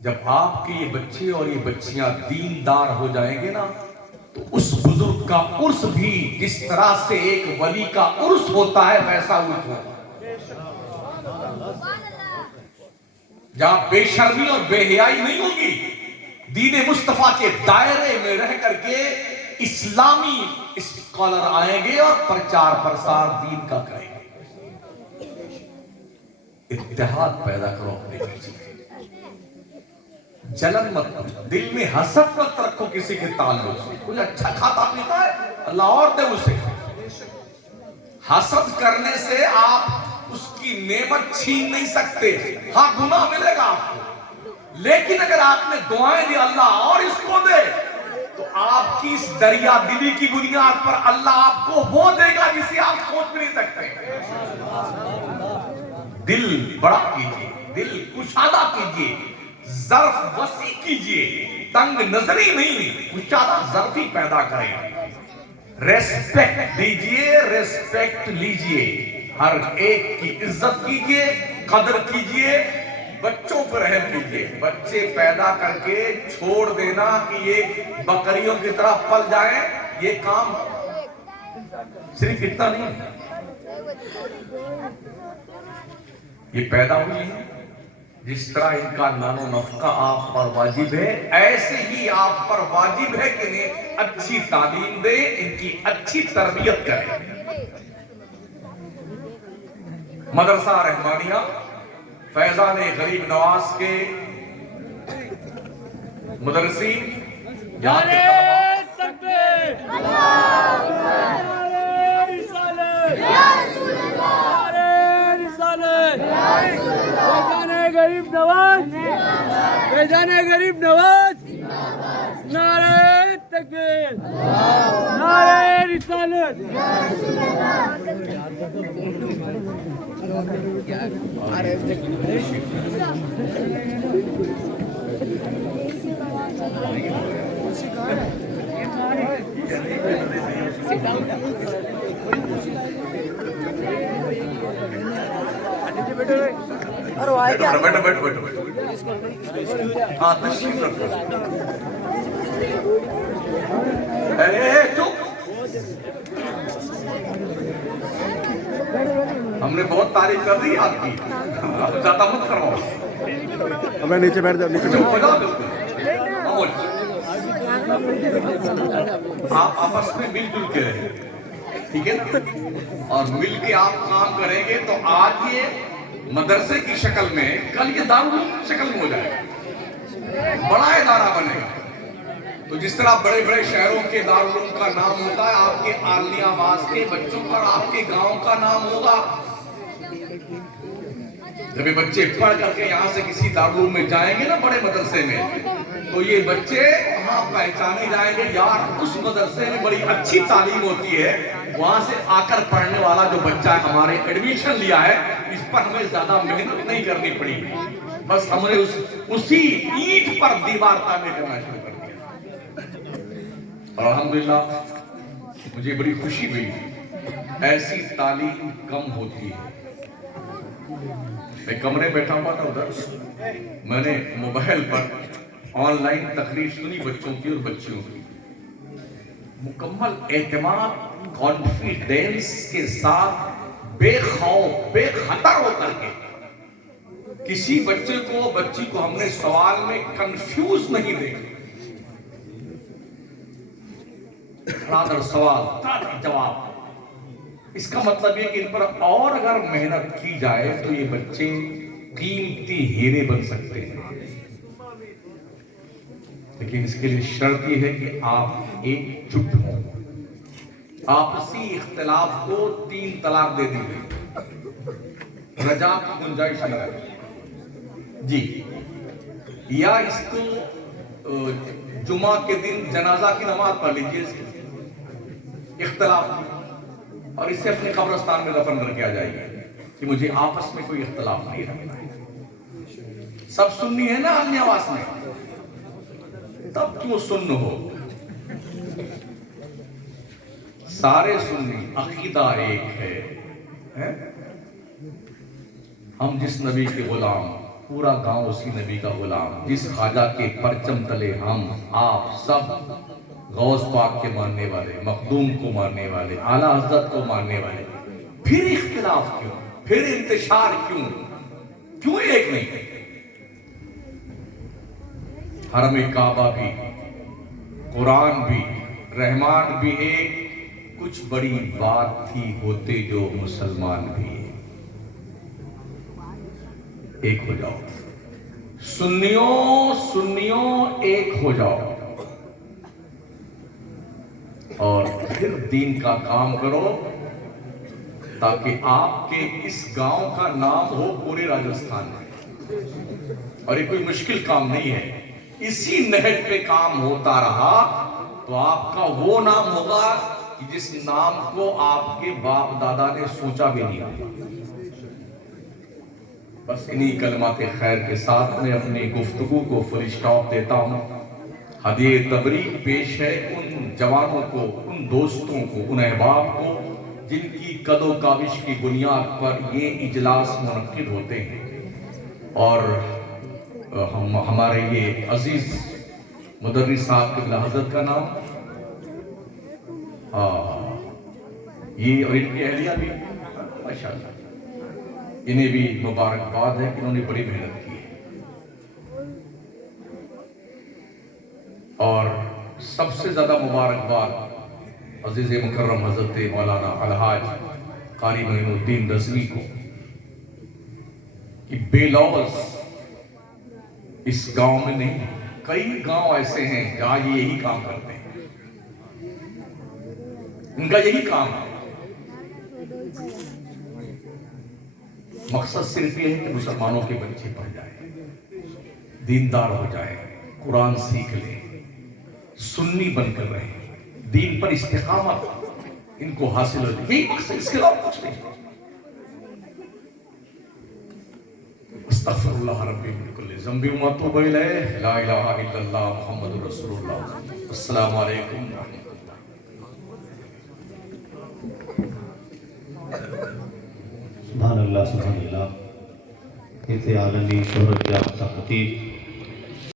जब आपके ये बच्चे और ये बच्चियां दीनदार हो जाएंगे ना, तो उस बुजुर्ग का उर्स भी जिस तरह से एक वली का उर्स होता है वैसा उर्स होगा, जहां बेशर्मी और बेहयाई नहीं होगी। दीन मुस्तफा के दायरे में रह करके इस्लामी स्कॉलर आएंगे और प्रचार प्रसार दीन का करेंगे। इत्तेहाद पैदा करो अपने बीच में, जलन मत करो, दिल में हसद मत रखो किसी के ताल्लुक से। कोई अच्छा खाता पीता है, अल्लाह और दे उसे। हसद करने से आप उसकी नेमत छीन नहीं सकते। हाँ, गुनाह मिलेगा आपको, लेकिन अगर आपने दुआएं दी अल्लाह और इसको दे, तो आपकी इस दरिया दिली की बुनियाद पर अल्लाह आपको वो देगा जिसे आप सोच भी नहीं सकते। दिल बड़ा कीजिए, दिल कुशादा कीजिए, ज़र्फ वसी कीजिए, तंग नजरी नहीं, कुशादा ज़र्फी पैदा करें। रेस्पेक्ट दीजिए, रेस्पेक्ट लीजिए, हर एक की इज्जत कीजिए, कदर कीजिए, बच्चों पर रहम कीजिए। बच्चे पैदा करके छोड़ देना कि ये बकरियों की तरह पल जाएं, ये काम सिर्फ इतना नहीं, ये पैदा हुई है जिस तरह इनका नानो नफका आप पर वाजिब है, ऐसे ही आप पर वाजिब है कि इन्हें अच्छी तालीम दे, इनकी अच्छी तरबियत करें। मदरसा रहमानिया फैजान गरीब नवाज के मुदरसी गरीब नवाज, फैजाने गरीब नवाज, नारे तकबीर, नारे रिसालत। बैठो बैठो बैठो बैठो। हाँ तशरीफ रखो। अरे चुप, हमने बहुत तारीफ कर दी आपकी, अब ज्यादा मत करवाओ। अब नीचे बैठ जाओ, नीचे चुप हो जाओ बिल्कुल। आप आपस में मिलजुल के रहे, ठीक है ना? और मिल के आप काम करेंगे तो आज ये मदरसे की शक्ल में, कल ये दारुल की शक्ल में हो जाएगा, बड़ा इदारा बनेगा। तो जिस तरह बड़े बड़े शहरों के दारुल का नाम होता है, आपके आलियाबाद के बच्चों का, आपके गांव का नाम होगा। जब ये बच्चे पढ़ करके यहाँ से किसी दारुल में जाएंगे ना, बड़े मदरसे में, तो ये बच्चे वहाँ पहचाने जाएंगे, यार उस मदरसे में बड़ी अच्छी तालीम होती है, वहां से आकर पढ़ने वाला जो बच्चा हमारे एडमिशन लिया है, इस पर हमें ज्यादा मेहनत नहीं करनी पड़ी, बस हमने उसी ईंट पर दीवार तामीर करना शुरू कर दिया। और अल्हम्दुलिल्लाह मुझे बड़ी खुशी हुई, ऐसी तालीम कम होती है। मैं कमरे बैठा हुआ था उधर, मैंने मोबाइल पर ऑनलाइन तकरीर सुनी बच्चों की और बच्चियों की। मुकम्मल एतमाद, कॉन्फिडेंस के साथ, बेखौफ बेखतर होकर के, किसी बच्चे को बच्ची को हमने सवाल में कंफ्यूज नहीं देखा। रादर सवाल तादर जवाब। इसका मतलब ये कि इन पर और अगर मेहनत की जाए तो ये बच्चे कीमती हीरे बन सकते हैं, लेकिन इसके लिए शर्त यह है कि आप एकजुट हों। आपसी इख्तिलाफ को 3 तलाक दे दीजिए, रजा की गुंजाइश न रहे जी, या इसको जुमा के दिन जनाजा की नमाज पढ़ लीजिए इख्तिलाफ, और इससे अपने कब्रिस्तान में दफन करके आ जाइए कि मुझे आपस में कोई इख्तिलाफ नहीं रखना है। सब सुन्नी है ना अन्यवास में, तब क्यों सुन्न हो? सारे सुन्नी, अकीदा एक है? हम जिस नबी के गुलाम, पूरा गांव उसी नबी का गुलाम, जिस ख्वाजा के परचम तले हम आप सब गौस पाक के मानने वाले, मखदूम को मानने वाले, आला हज़रत को मानने वाले, फिर इख्तिलाफ क्यों, फिर इंतशार क्यों, क्यों एक नहीं? हरम काबा भी, कुरान भी, रहमान भी एक, कुछ बड़ी बात थी होते जो मुसलमान भी एक हो जाओ। सुन्नियों एक हो जाओ और फिर दीन का काम करो, ताकि आपके इस गांव का नाम हो पूरे राजस्थान में। और ये कोई मुश्किल काम नहीं है, इसी नहज पे काम होता रहा तो आपका वो नाम होगा कि जिस नाम को आपके बाप दादा ने सोचा भी नहीं होगा। बस इन्हीं कलमाते खैर के साथ मैं अपनी गुफ्तगू को फुल स्टॉप देता हूँ। हदिये तबरीक पेश है उन जवानों को, उन दोस्तों को, उन अहबाब को जिनकी कदो काविश की बुनियाद पर ये इजलास मुनक्किद होते हैं। और हमारे ये अजीज मुदर्रिस साहब क़िबला हज़रत का नाम, ये और इनकी अहलिया भी माशाअल्लाह, इन्हें भी मुबारकबाद है कि इन्होंने बड़ी मेहनत की है। और सबसे ज्यादा मुबारकबाद अजीज मुकर्रम हजरत मौलाना अलहाज कारी मोइनुद्दीन रज़वी को कि बेलौस इस गांव में नहीं, कई गांव ऐसे हैं जहां ये यही काम करते हैं, इनका यही काम है। मकसद सिर्फ ये है कि मुसलमानों के बच्चे पढ़ जाए, दीनदार हो जाए, कुरान सीख ले, सुन्नी बनकर रहे, दीन पर इस्तिकामत इनको हासिल हो, यही मकसद, इसके अलावा कुछ नहीं। अस्तगफिरुल्लाह रब्बी मिन कुल्ली ज़ंबि व अतूबु इलैहि, ला इलाहा इल्लल्लाह मुहम्मदुर रसूलुल्लाह। अस्सलामु अलैकुम। सुभान अल्लाह इथे आलमी शोहरत जा खतीब